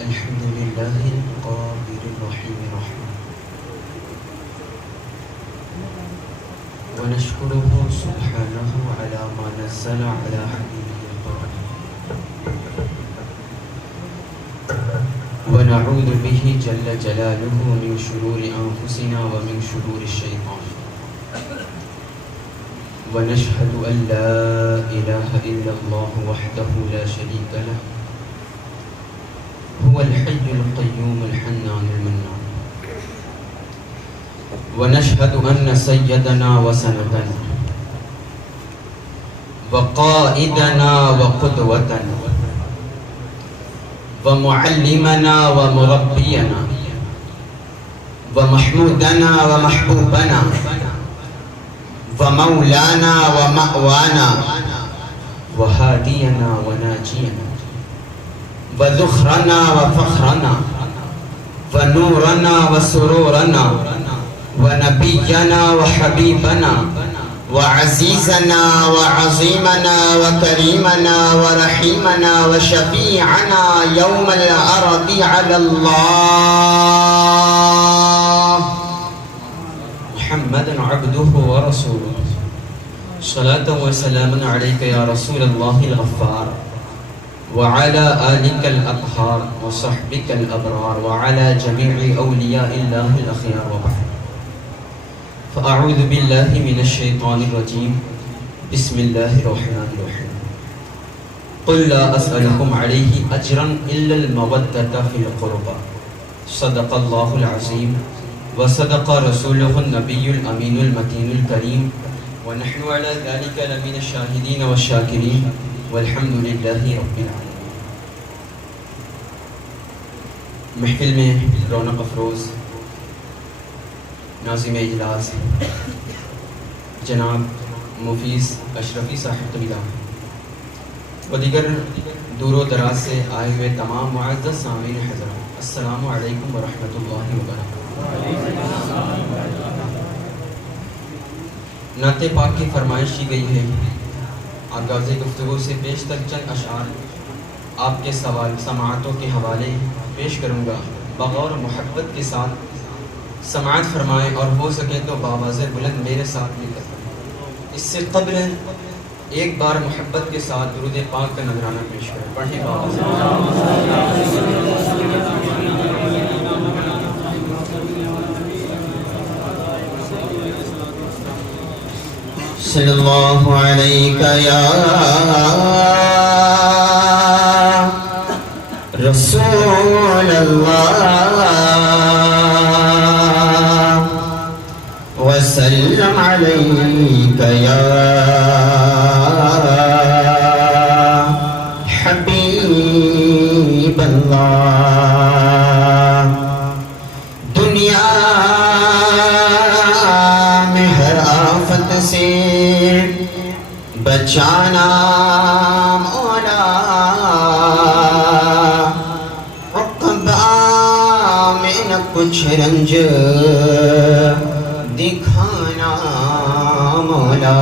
الحمد لله القادر الرحيم الرحمن ونشكره سبحانه على ما نزل على حبيبه القرآن ونعوذ به جل جلاله من شرور أنفسنا ومن شرور الشيطان ونشهد أن لا إله إلا الله وحده لا شريك له هو الحي القيوم الحنان المنان ونشهد أن سيدنا وسندنا وقائدنا وقدوتنا ومعلمنا ومربينا ومحمودنا ومحبوبنا ومولانا ومأوانا وهادينا وناجينا وذخرنا وفخرنا ونورنا وسرورنا ونبينا وحبيبنا وعزيزنا وعظيمنا وكريمنا ورحيمنا وشفيعنا يوم العرض على الله محمد عبده ورسوله صلاة وسلام عليك يا رسول الله الغفار وعلى آلك الأطهار وصحبك الأبرار وعلى جميع أولياء الله الأخيار وبعد فأعوذ بالله من الشيطان الرجيم بسم الله الرحمن الرحيم قل لا أسألكم عليه أجرا إلا المودة في القربى صدق الله العظيم وصدق رسوله النبي الأمين المتين الكريم ونحن على ذلك لمن الشاهدين والشاكرين والحمد لله رب العالمين. محفل میں رونق افروز ناظم اجلاس جناب مفیض اشرفی صاحب طویلہ و دیگر دور و دراز سے آئے ہوئے تمام معزز سامعین حضرات، السلام علیکم ورحمۃ اللہ وبرکاتہ۔ نعت پاک کی فرمائش کی گئی ہے، آغاز گفتگو سے پیش تک چند اشعار آپ کے سماعتوں کے حوالے پیش کروں گا، بغور محبت کے ساتھ سماعت فرمائیں اور ہو سکے تو باواز بلند میرے ساتھ مل کر پڑھیں۔ اس سے قبل ایک بار محبت کے ساتھ درود پاک کا نذرانہ پیش کریں، پڑھیں باواز صلی اللہ علیہ یا رسول اللہ وسلم علیک یا حبیب اللہ۔ دنیا میں ہر آفت سے بچانا مولا، عقبہ میں نہ کچھ رنج دکھانا مولا،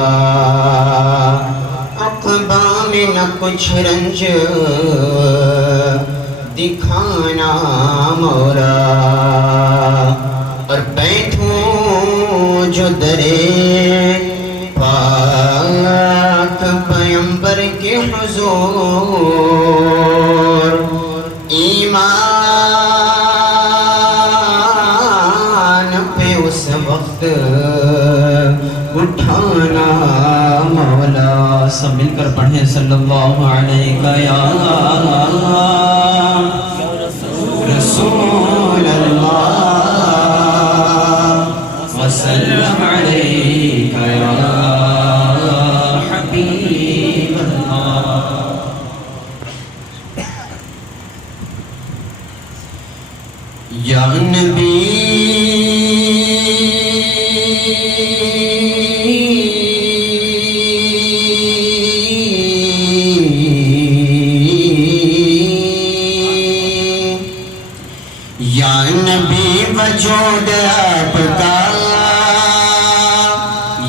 عقبہ میں نہ کچھ رنج دکھانا مولا، اور بیٹھوں جو درے پاک پیمبر کے حضور، ایمان پہ اس وقت اٹھانا مولا۔ سب مل کر پڑھیں صلی اللہ علیہ یا رسول اللہ وسلم علیک یا حبیب اللہ۔ یا نبی یا نبی وجود آپ کا،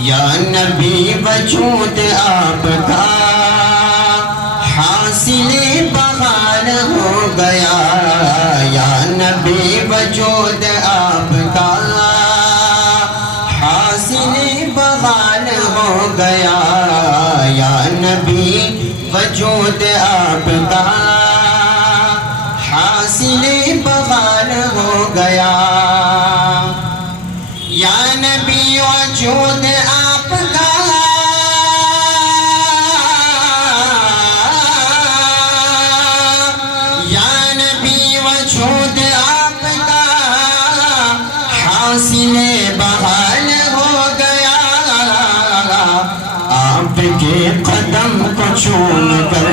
یا نبی وجود آپ کا حاصل بغال ہو گیا، وجود آپ کا حاصل بغال ہو گیا یا نبی وجود آپ کا یا نبی وجود آپ کا حاصل بغال ہو گیا آپ کے قدم کو چوم کر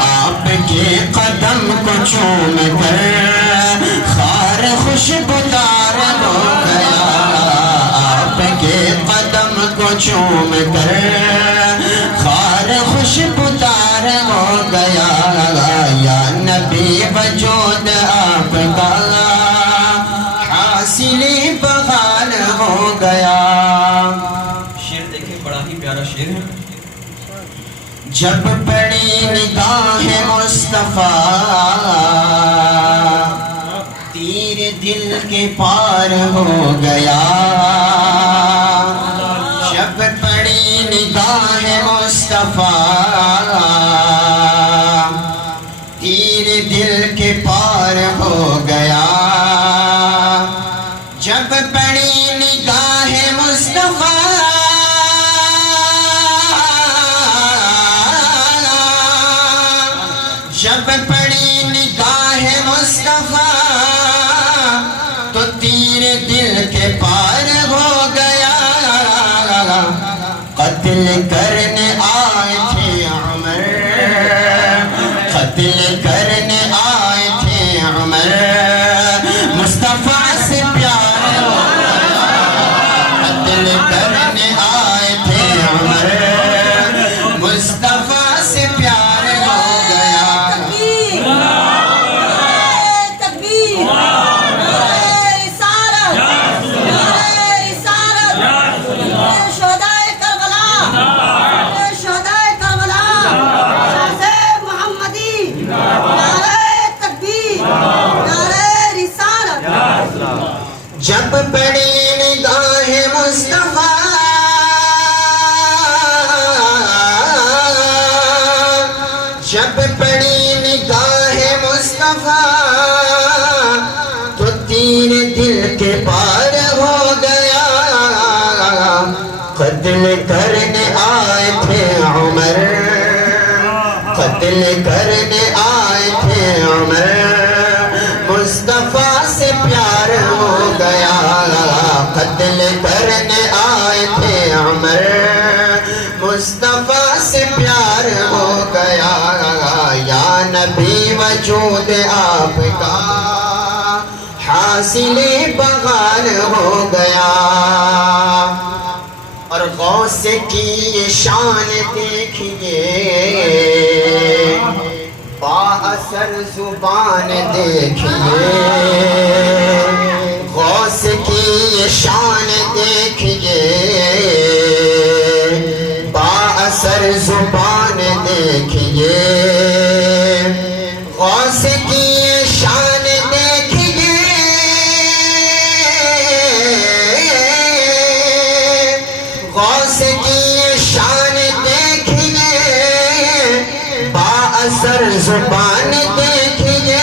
آپ کے قدم کو چوم کر خار خوشبودار ہو گیا آپ کے قدم کو چوم کر خار خوشبودار ہو گیا یا نبی وجود آپ کا حاصل بغال ہو گیا شعر دیکھیں بڑا ہی پیارا شعر ہے جب پڑی نگاہ مصطفیٰ تیر دل کے پار ہو گیا جب پڑی نگاہ مصطفیٰ تیر دل کے پار ہو گیا جب پڑی نگاہ مصطفیٰ جب پڑی نگاہ مصطفیٰ تو تیر دل کے پار ہو گیا قتل کرنے آئے تھے عمر قتل کرنے آئے تھے عمر مصطفیٰ سے پیار ہو گیا قتل کرنے آئے تھے عمر مصطفیٰ سے پیار ہو گیا جب پڑی نگاہ مصطفیٰ جب پڑی نگاہ مصطفیٰ تو تیر دل کے پار ہو گیا قتل کرنے آئے تھے عمر قتل کرنے آئے تھے عمر مصطفیٰ سے پیار ہو گیا قتل کرنے آئے تھے عمر مصطفیٰ سے پیار ہو گیا یا نبی وجود آپ کا حاصل بغال ہو گیا اور غوث کی یہ شان دیکھیے با اثر زبان دیکھیے غوث کی یہ شان دیکھیے با اثر زبان دیکھیے غوث کی یہ شان دیکھیے غوث کی یہ شان دیکھیے با اثر زبان دیکھیے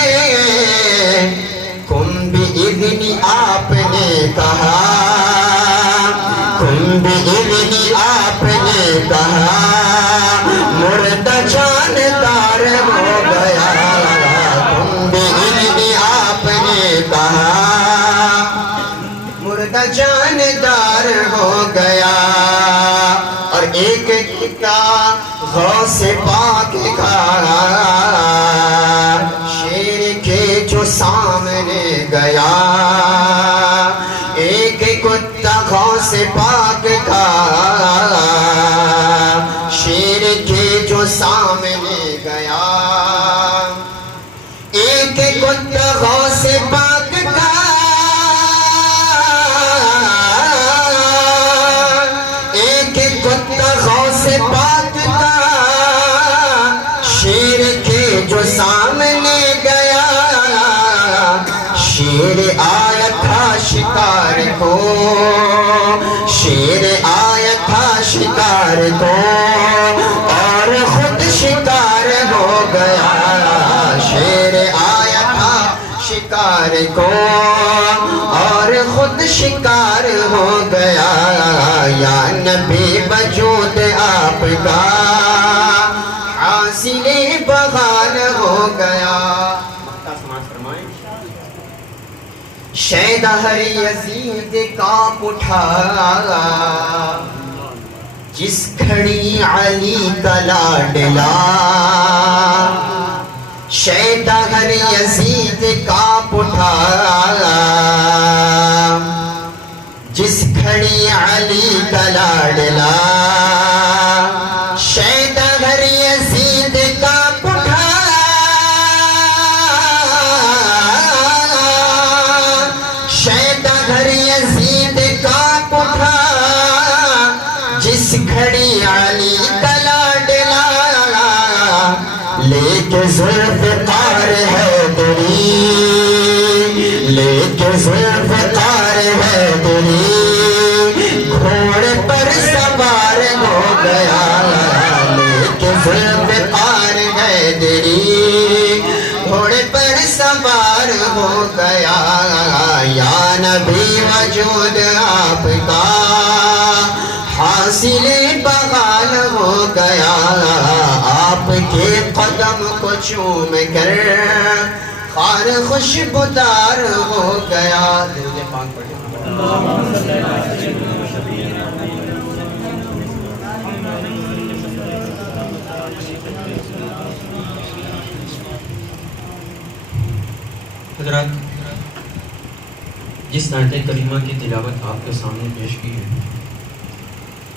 کم بِإِذْنِ آپ نے کہا کم بِإِذْنِ آپ نے کہا مردہ جاندار ہو گیا کم بِإِذْنِ آپ نے کہا مردہ جاندار ہو گیا اور ایک کا غوث پاک کا شیر کے جو سامنے گیا ایک کتا غوث پاک کا شیر کے جو سامنے گیا ایک کتا غوث پاک کا ایک کتا غوث پاک کا شیر کے جو سامنے گیا شیر آیا تھا شکار کو شیر آیا تھا شکار کو اور خود کو اور خود شکار ہو گیا یا نبی وجود آپ کا حاصل بغال ہو گیا شیدہر یزید کانپ اٹھا جس کھڑی علی کا لاڈلا شیدہر یزید کانپ اٹھا جس کھڑی علی کا لاڈلا شیدہر یزید کانپ اٹھا شیدہر یزید کانپ اٹھا جس کھڑی علی کا لاڈلا لے کے ذوالفقار حیدری لے کے ذوالفقار حیدری گھوڑے پر سوار ہو گیا لے کے ذوالفقار حیدری گھوڑے پر سوار ہو گیا یا نبی وجود آپ کا حاصل بغال ہو گیا آپ کے قدم کو چوم کر خار خوشبودار ہو گیا حضرات جس آیت کریمہ کی تلاوت آپ کے سامنے پیش کی ہے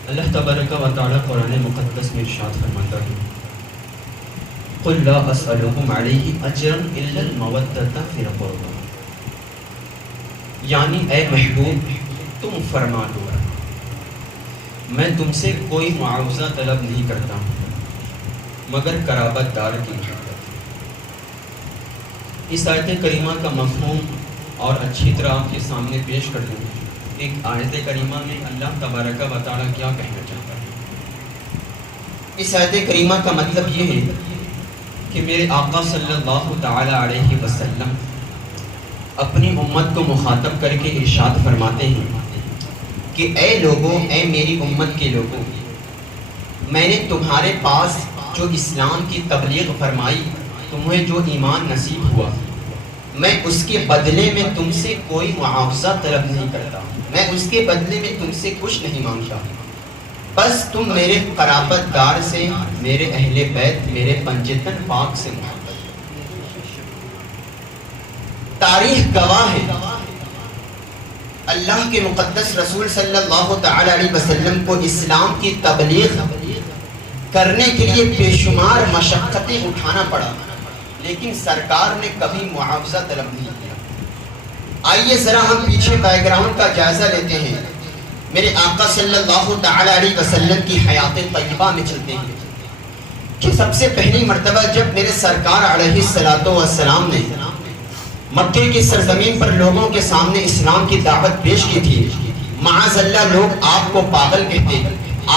اللہ تبارک و تعالی قرآن مقدس میں ارشاد فرماتا ہے قل لا اسألکم علیہ اجرا الا المودۃ فی القربى یعنی اے محبوب تم فرما دو میں تم سے کوئی معاوضہ طلب نہیں کرتا مگر قرابت دار کی محبت۔ اس آیت کریمہ کا مفہوم اور اچھی طرح آپ کے سامنے پیش کر دوں ایک آیت کریمہ میں اللہ تبارک و تعالی کیا کہنا چاہتا ہے۔ اس آیت کریمہ کا مطلب یہ ہے کہ میرے آقا صلی اللہ تعالی علیہ وسلم اپنی امت کو مخاطب کر کے ارشاد فرماتے ہیں کہ اے لوگوں، اے میری امت کے لوگوں، میں نے تمہارے پاس جو اسلام کی تبلیغ فرمائی، تمہیں جو ایمان نصیب ہوا، میں اس کے بدلے میں تم سے کوئی معاوضہ طلب نہیں کرتا، میں اس کے بدلے میں تم سے کچھ نہیں مانگتا، بس تم میرے قرابت دار سے، میرے اہل بیت، میرے پنجتن پاک سے محبت۔ تاریخ گواہ ہے اللہ کے مقدس رسول صلی اللہ تعالی علیہ وسلم کو اسلام کی تبلیغ کرنے کے لیے بے شمار مشقتیں اٹھانا پڑا، لیکن سرکار نے کبھی معاوضہ طلب نہیں کیا۔ آئیے ذرا ہم پیچھے بیک گراؤنڈ کا جائزہ لیتے ہیں، میرے آقا صلی اللہ تعالی علیہ وسلم کی حیات طیبہ میں چلتے ہیں کہ سب سے پہلی مرتبہ جب میرے سرکار علیہ السلام نے مکے کی سرزمین پر لوگوں کے سامنے اسلام کی دعوت پیش کی تھی، معاذ اللہ لوگ آپ کو پاگل کہتے،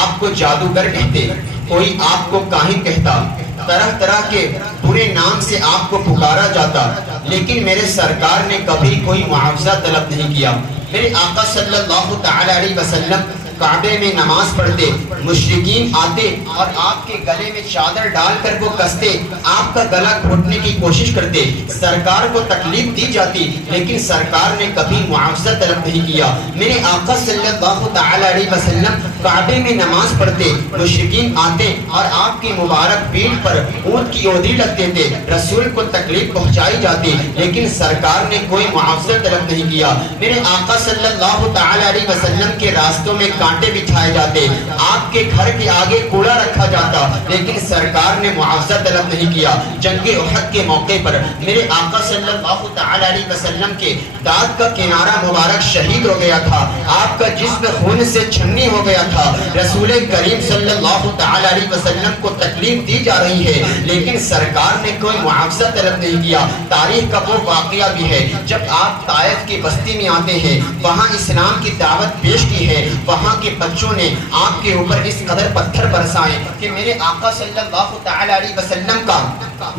آپ کو جادوگر کہتے، کوئی آپ کو کاہن کہتا، طرح طرح کے برے نام سے آپ کو پکارا جاتا، لیکن میرے سرکار نے کبھی کوئی معاوضہ طلب نہیں کیا۔ میرے آقا صلی اللہ تعالی علیہ وسلم کعبے میں نماز پڑھتے، مشرکین آتے اور آپ کے گلے میں چادر ڈال کر وہ کستے، آپ کا گلا گھوٹنے کی کوشش کرتے، سرکار کو تکلیف دی جاتی، لیکن سرکار نے کبھی معاوضہ طلب نہیں کیا۔ میرے آقا صلی اللہ تعالی علیہ وسلم کعبے میں نماز پڑھتے، مشرکین آتے اور آپ کی مبارک پیٹھ پر اونٹ کی اودھی لگتے تھے، رسول کو تکلیف پہنچائی جاتی، لیکن سرکار نے کوئی معاوضہ طلب نہیں کیا۔ میرے آقا صلی اللہ تعالی علیہ وسلم کے راستوں میں کانٹے بچھائے جاتے، آپ کے گھر کے آگے کوڑا رکھا جاتا، لیکن سرکار نے معاوضہ طلب نہیں کیا۔ جنگ احد کے موقع پر میرے آقا صلی اللہ تعالی علیہ وسلم کے دانت کا کنارہ مبارک شہید ہو گیا تھا، آپ کا جسم خون سے چھنی ہو گیا تھا، رسول کریم صلی اللہ تعالی علیہ وسلم کو تکلیف تکلیف دی جا رہی ہے، لیکن سرکار نے کوئی معاوضہ طلب نہیں کیا۔ تاریخ کا وہ واقعہ بھی ہے جب آپ طائف کی بستی میں آتے ہیں، وہاں اسلام کی دعوت پیش کی ہے، وہاں کے بچوں نے آپ کے اوپر اس قدر پتھر برسائے کہ میرے آقا صلی اللہ تعالی علیہ وسلم کا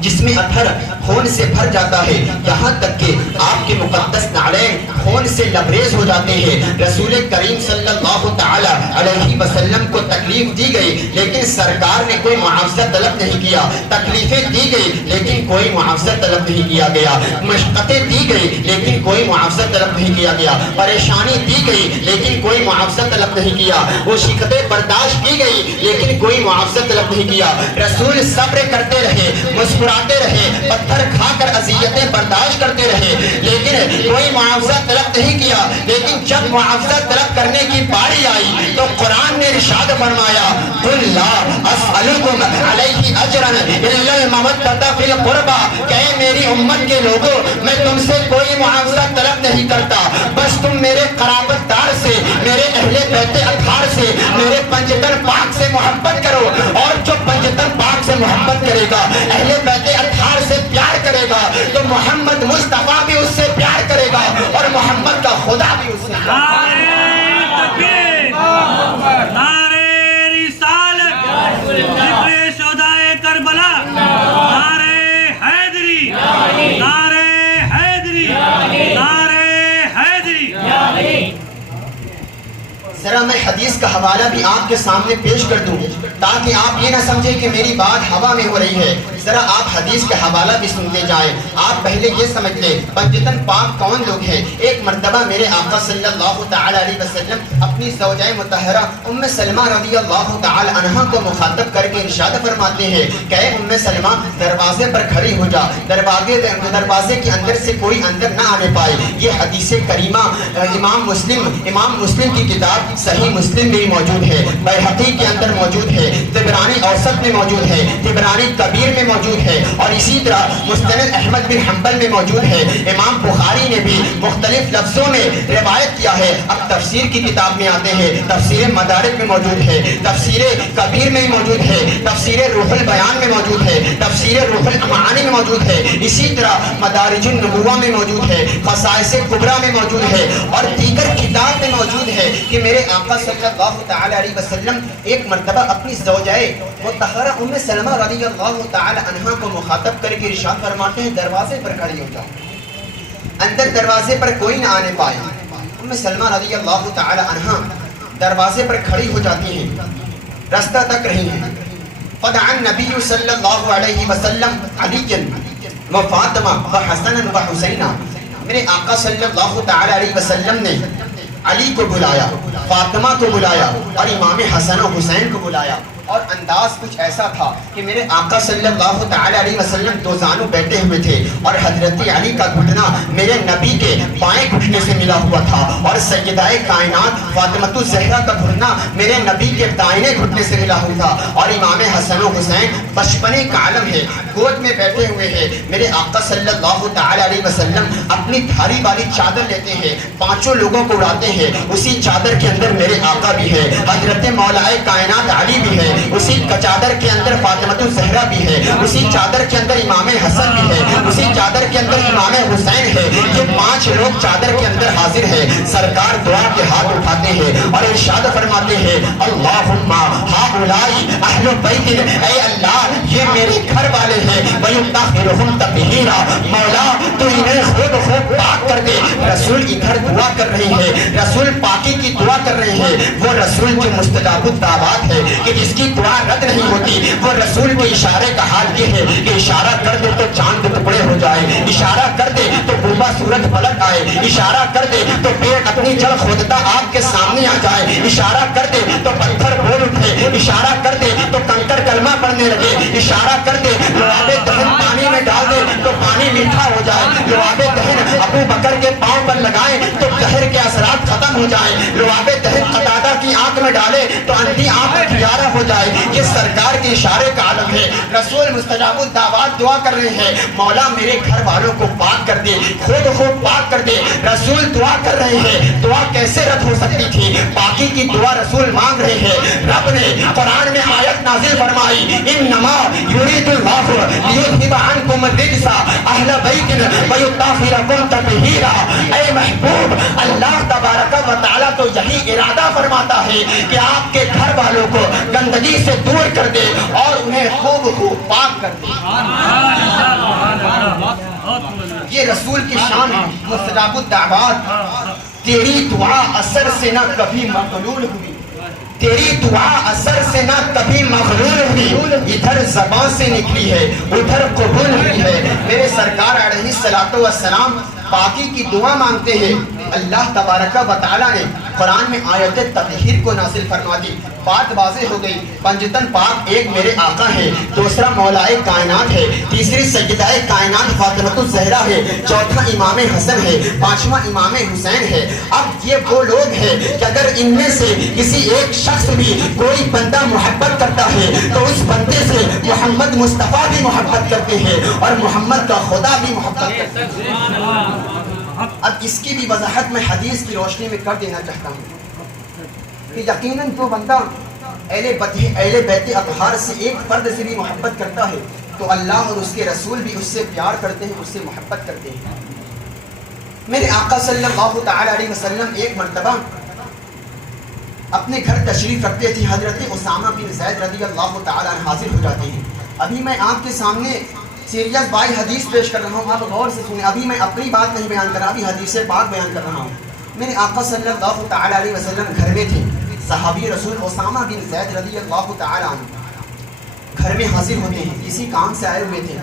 جسم اطہر خون سے بھر جاتا ہے، یہاں تک کہ آپ کے مقدس نعلین خون سے لبریز ہو جاتے ہیں۔ رسول کریم صلی اللہ تعالی علیہ وسلم کو تکلیف دی گئی، لیکن سرکار نے کوئی معاوضہ طلب نہیں کیا۔ تکلیفیں دی گئی لیکن کوئی معاوضہ طلب نہیں کیا گیا، مشقتیں دی گئی لیکن کوئی معاوضہ طلب نہیں کیا گیا، پریشانی دی گئی لیکن کوئی معاوضہ طلب نہیں کیا، وہ شکستیں برداشت کی گئی لیکن کوئی معاوضہ طلب نہیں کیا۔ رسول صبر کرتے رہے، مسکراتے رہے، پتھر کھا کر اذیتیں برداشت کرتے رہے، لیکن کوئی معاوضہ طلب نہیں کیا۔ لیکن جب معاوضہ طلب کرنے کی باری آئی تو قرآن نے ارشاد فرمایا قل لا اسألکم علیہ اجرا الا المودۃ فی القربى، کہ میری امت کے لوگوں میں تم سے کوئی معاوضہ طلب نہیں کرتا، بس تم میرے قرابت دار سے، میرے اہل بیت اطہار سے، میرے پنجتن پاک سے محبت کرو، اور جو پنجتن پاک سے محبت کرے گا، اہل بیت اطہار سے پیار کرے گا، تو محمد مصطفیٰ بھی اس سے پیار کرے گا اور محمد کا خدا بھی اس سے پیار کرے گا۔ نعرہ رسالت، ذکر شہدائے کربلا، نعرہ حیدری، نعرہ حیدری، نعرہ حیدری۔ ذرا میں حدیث کا حوالہ بھی آپ کے سامنے پیش کر دوں تاکہ آپ یہ نہ سمجھیں کہ میری بات ہوا میں ہو رہی ہے۔ ذرا آپ حدیث کا حوالہ بھی سنتے جائیں۔ آپ پہلے یہ سمجھ لیں پنجتن پاک کون لوگ ہیں۔ ایک مرتبہ میرے آقا صلی اللہ تعالی علیہ وسلم اپنی زوجہ مطہرہ ام سلمہ رضی اللہ تعالی عنہا کو مخاطب کر کے ارشاد فرماتے ہیں کہ اے ام سلمہ دروازے پر کھڑی ہو جا، دروازے کے اندر سے کوئی اندر نہ آنے پائے۔ یہ حدیث کریمہ امام مسلم کی کتاب صحیح مسلم میں موجود ہے، بیہقی کے اندر موجود ہے، طبرانی اوسط میں موجود ہے، طبرانی کبیر میں موجود ہے، اور اسی طرح مستند احمد بن حنبل میں موجود ہے۔ امام بخاری نے بھی مختلف لفظوں میں روایت کیا ہے۔ اب تفسیر کی کتاب میں آتے ہیں، تفسیر مدارک میں موجود ہے، تفسیر کبیر میں موجود ہے، تفسیر روح البیان میں موجود ہے، تفسیر روح المعانی میں موجود ہے، اسی طرح مدارج النبوہ میں موجود ہے، خصائص کبریٰ میں موجود ہے، اور دیگر کتاب میں موجود ہے کہ میرے آقا صلی اللہ تعالی علیہ وسلم ایک مرتبہ اپنی زوجہ مطہرہ ام سلمہ رضی اللہ تعالی عنہا کو مخاطب کر کے ارشاد فرماتے ہیں دروازے پر کھڑی ہو جاؤ، اندر دروازے پر کوئی نہ آنے پائے۔ ام سلمہ رضی اللہ تعالی عنہا دروازے پر کھڑی ہو جاتی ہیں، رستہ تک رہی ہیں۔ فدعا النبی صلی اللہ علیہ وسلم علی و فاطمہ و حسن و حسینہ، میرے آقا صلی اللہ تعالی علیہ وسلم نے علی کو بلایا، فاطمہ کو بلایا، اور امام حسن و حسین کو بلایا، اور انداز کچھ ایسا تھا کہ میرے آقا صلی اللہ تعالی علیہ وسلم دو زانوں بیٹھے ہوئے تھے، اور حضرت علی کا گھٹنا میرے نبی کے بائیں گھٹنے سے ملا ہوا تھا، اور سیدہ کائنات فاطمۃ الزہرا کا گھٹنا میرے نبی کے دائیں گھٹنے سے ملا ہوا تھا، اور امام حسن و حسین بچپنے کا عالم ہے، گود میں بیٹھے ہوئے ہیں۔ میرے آقا صلی اللہ تعالی علیہ وسلم اپنی دھاری والی چادر لیتے ہیں، پانچوں لوگوں کو اڑاتے ہیں، اسی چادر کے اندر میرے آقا بھی ہے، حضرت مولا کائنات علی بھی ہے، اسی چادر کے اندر فاطمۃ الزہرا بھی ہے، اسی چادر کے اندر امام حسن بھی ہے، اسی چادر کے اندر امام حسین ہے۔ یہ پانچ لوگ چادر کے اندر حاضر ہیں۔ سرکار دعا کے ہاتھ اٹھاتے ہیں اور ارشاد فرماتے ہیں اللہم ہؤلاء اہل بیت، اے اللہ یہ میرے گھر والے ہیں، ویطہرہم تطہیرا، مولا تو انہیں خود پاک کر دے۔ رسول ادھر دعا کر رہے ہیں، رسول پاکی کی دعا کر رہے ہیں، وہ رسول جو مستجاب الدعوات ہے کہ جس کی دعا رد نہیں ہوتی، وہ رسول کے اشارے کا حال یہ ہے کہ اشارہ کر دے تو چاند ٹکڑے ہو جائے، اشارہ کر دے تو ڈوبا سورج پلٹ آئے، اشارہ کر دے تو پیڑ اپنی جڑ کھودتا آپ کے سامنے آ جائے، اشارہ کر دے تو پتھر بول اٹھے، اشارہ کر دے تو کنکر کلمہ پڑھنے لگے، اشارہ کر دے لعاب دہن پانی میں ڈال دے تو پانی میٹھا ہو جائے، لعاب دہن ابو بکر کے پاؤں پر لگائیں تو قہر کے اثرات ختم ہو جائیں، لعاب دہن قتادہ کی آنکھ میں ڈالے تو اندھی آنکھ اٹھیارہ ہو جائے. یہ سرکار کے اشارے کا عالم ہے. رسول مستجاب الدعوات دعا کر رہے ہیں, مولا میرے گھر والوں کو پاک کر دے, خود پاک کر دے. رسول دعا کر رہے ہیں, دعا کیسے رد ہو سکتی تھی؟ پاکی کی دعا رسول مانگ رہے ہیں. رب نے قرآن میں آیت نازل فرمائی, انما یرید اللہ لیذھب عنکم الرجس اہل بیت ویطہرکم تطہیرا. اے محبوب, اللہ تبارک و تعالیٰ تو یہی ارادہ فرماتا ہے کہ آپ کے گھر والوں کو گندگی سے دور کر دے اور انہیں خوب پاک کر دے. یہ رسول کی شان ہے. مستجاب الدعوات, تیری دعا اثر سے نہ کبھی مغلول ہوئی, تیری دعا اثر سے نہ کبھی مغلول ہوئی. ادھر زبان سے نکلی ہے, ادھر قبول ہوئی ہے. میرے سرکار علیہ الصلوۃ والسلام پاکی کی دعا مانگتے ہیں. اللہ تبارک و تعالیٰ نے قرآن میں آیت تطہیر کو نازل فرما دی. بات واضح ہو گئی. پنجتن پاک ایک میرے آقا ہے, دوسرا مولائے کائنات ہے, تیسری سیدہ کائنات فاطمۃ الزہرا ہے, چوتھا امام حسن ہے, پانچواں امام حسین ہے. اب یہ وہ لوگ ہیں کہ اگر ان میں سے کسی ایک شخص بھی کوئی بندہ محبت کرتا ہے تو اس بندے سے محمد مصطفیٰ بھی محبت کرتے ہیں اور محمد کا خدا بھی محبت کرتا ہے. اب اس کی بھی وضاحت میں حدیث کی روشنی میں کر دینا چاہتا ہوں کہ یقیناً جو بندہ اہل بیت اطہار سے ایک فرد سے بھی محبت کرتا ہے تو اللہ اور اس کے رسول بھی اس سے پیار کرتے ہیں, اس سے محبت کرتے ہیں. میرے آقا صلی اللہ تعالی علیہ وسلم ایک مرتبہ اپنے گھر تشریف رکھتے تھے. حضرت اسامہ بن زید رضی اللہ تعالی عنہ حاضر ہو جاتے ہیں. ابھی میں آپ کے سامنے سیریس بائی حدیث پیش کر رہا ہوں, آپ غور سے سنیں. ابھی میں اپنی بات نہیں بیان کر رہا, ابھی حدیث پاک بیان کر رہا ہوں. میرے آقا صلی اللہ تعالی علیہ وسلم گھر میں تھے. صحابی رسول اسامہ بن زید رضی اللہ تعالی عنہ گھر میں حاضر ہوتے ہیں, کسی کام سے آئے ہوئے تھے.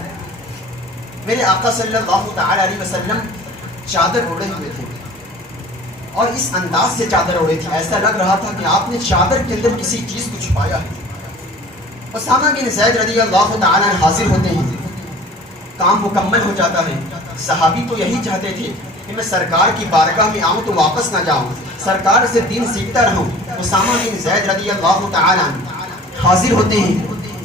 میرے آقا صلی اللہ تعالی علیہ وسلم چادر اوڑے ہوئے تھے اور اس انداز سے چادر اوڑے تھے, ایسا لگ رہا تھا کہ آپ نے چادر کے اندر کسی چیز کو چھپایا ہے. اسامہ بن زید رضی اللہ تعالی عنہ حاضر ہوتے ہیں. کام مکمل ہو جاتا ہے. صحابی تو یہی چاہتے تھے کہ میں سرکار کی بارگاہ میں آؤں تو واپس نہ جاؤں, سرکار سے دین سیکھتا رہوں. اسامہ بن زید رضی اللہ تعالی عنہ حاضر ہوتے ہیں.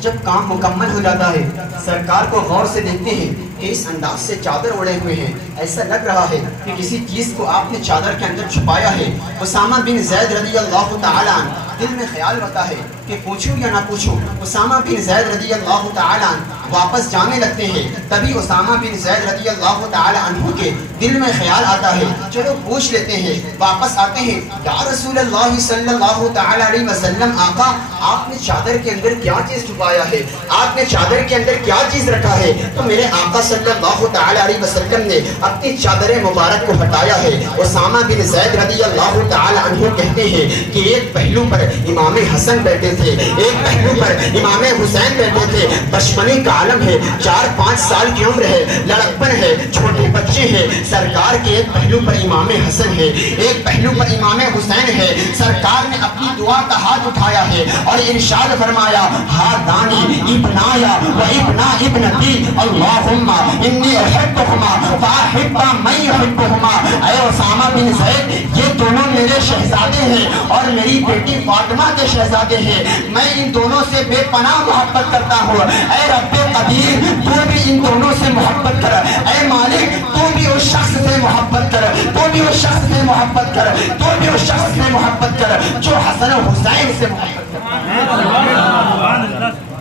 جب کام مکمل ہو جاتا ہے سرکار کو غور سے دیکھتے ہیں کہ اس انداز سے چادر اوڑے ہوئے ہیں, ایسا لگ رہا ہے کہ کسی چیز کو آپ نے چادر کے اندر چھپایا ہے. اسامہ بن زید رضی اللہ تعالی عنہ دل میں خیال ہوتا ہے کہ پوچھوں یا نہ پوچھوں. اسامہ بن زید رضی اللہ تعالی عنہ واپس جانے لگتے ہیں. تبھی اسامہ بن زید رضی اللہ تعالی عنہ کے دل میں خیال آتا ہے چلو پوچھ لیتے ہیں. واپس آتے ہیں, یا رسول اللہ صلی اللہ تعالی علیہ وسلم, آقا آپ نے چادر کے اندر کیا چیز چھپایا ہے, آپ نے چادر کے اندر کیا چیز رکھا ہے؟ تو میرے آقا صلی اللہ تعالی علیہ وسلم نے اپنی چادر مبارک کو ہٹایا ہے. اسامہ بن زید رضی اللہ تعالی عنہ کہتے ہیں کہ ایک پہلو پر امام حسن بیٹھے تھے, ایک پہلو پر امام حسین بیٹھے تھے. بچپنے کا عالم ہے, 4-5 سال کی عمر ہے, لڑکپن ہے, چھوٹے بچے ہیں. سرکار کے ایک پہلو پر امام حسن ہے, ایک پہلو پر امام حسین ہے. سرکار نے اپنی دعا کا ہاتھ اٹھایا ہے اور ارشاد فرمایا, ہادانی ابنایا و ابنا ابنتی اللہم انی احبہما فاحب من یحبہما. اے اسامہ بن زید, یہ دونوں میرے شہزادے ہیں اور میری بیٹی فاطمہ کے شہزادے ہیں. میں ان دونوں سے بے پناہ محبت کرتا ہوں. اے رب قدیر, تو بھی ان دونوں سے محبت کر. اے مالک, تو بھی اس شخص سے محبت کر, تو بھی اس شخص سے محبت کر, تو بھی اس شخص سے محبت کر جو حسن و حسین سے محبت کر.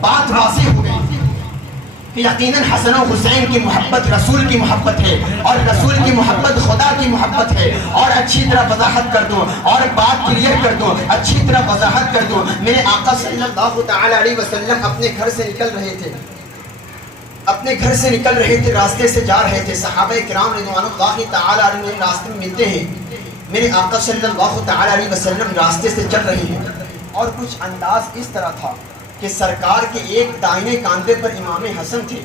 بات واضح ہو گئی کہ یقیناً حسن و حسین کی محبت رسول کی محبت ہے اور رسول کی محبت خدا کی محبت ہے. اور اچھی طرح وضاحت کر دوں اور بات کلیئر کر دوں, اچھی طرح وضاحت کر دوں. میرے آقا صلی اللہ تعالی علیہ وسلم اپنے گھر سے نکل رہے تھے, اپنے گھر سے نکل رہے تھے, راستے سے جا رہے تھے. صحابہ کرام رضوان اللہ تعالی علیہم راستے میں ملتے ہیں. میرے آقا صلی اللہ تعالی علیہ وسلم راستے سے چل رہے ہیں اور کچھ انداز اس طرح تھا کہ سرکار کے ایک دائیں کاندھے پر امام حسن تھے,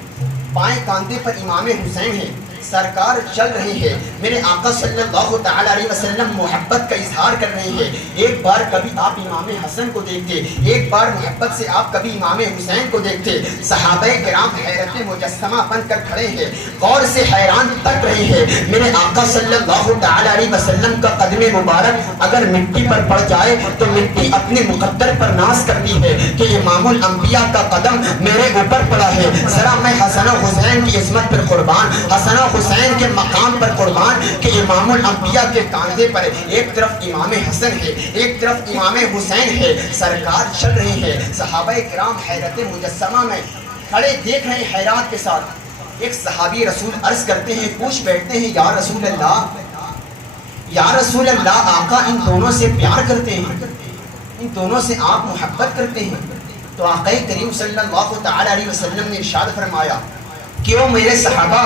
بائیں کاندھے پر امام حسین ہے. سرکار چل رہے ہیں، میرے آقا صلی اللہ تعالی علیہ وسلم محبت کا اظہار کر رہے ہیں. ایک بار کبھی آپ امام حسن کو دیکھتے، ایک بار محبت سے آپ کبھی امام حسین کو دیکھتے. صحابہ کرام حیرت مجسمہ بن کر کھڑے ہیں، غور سے حیران تک رہے ہیں. میرے آقا صلی اللہ تعالی علیہ وسلم کا قدم مبارک اگر مٹی پر پڑ جائے تو مٹی اپنے مقدر پر ناز کرتی ہے کہ امام الانبیاء کا قدم میرے اوپر پڑا ہے. ذرا میں حسن و حسین کی عظمت پر قربان، حسن و حسین کے مقام پر قربان کہ امام الانبیاء کے کاندھے پر ایک طرف امام حسن ہے، ایک طرف امام حسین ہے. سرکار چل رہے ہیں، صحابہ کرام حیرت مجسمہ میں کھڑے دیکھ رہے ہیں حیرات کے ساتھ. ایک صحابی رسول عرض کرتے ہیں، پوچھ بیٹھتے ہیں، یا رسول اللہ، یا رسول اللہ، آقا ان دونوں سے پیار کرتے ہیں، ان دونوں سے آپ محبت کرتے ہیں؟ تو آقا کریم صلی اللہ تعالی علیہ وسلم نے ارشاد فرمایا کہ او میرے صحابہ،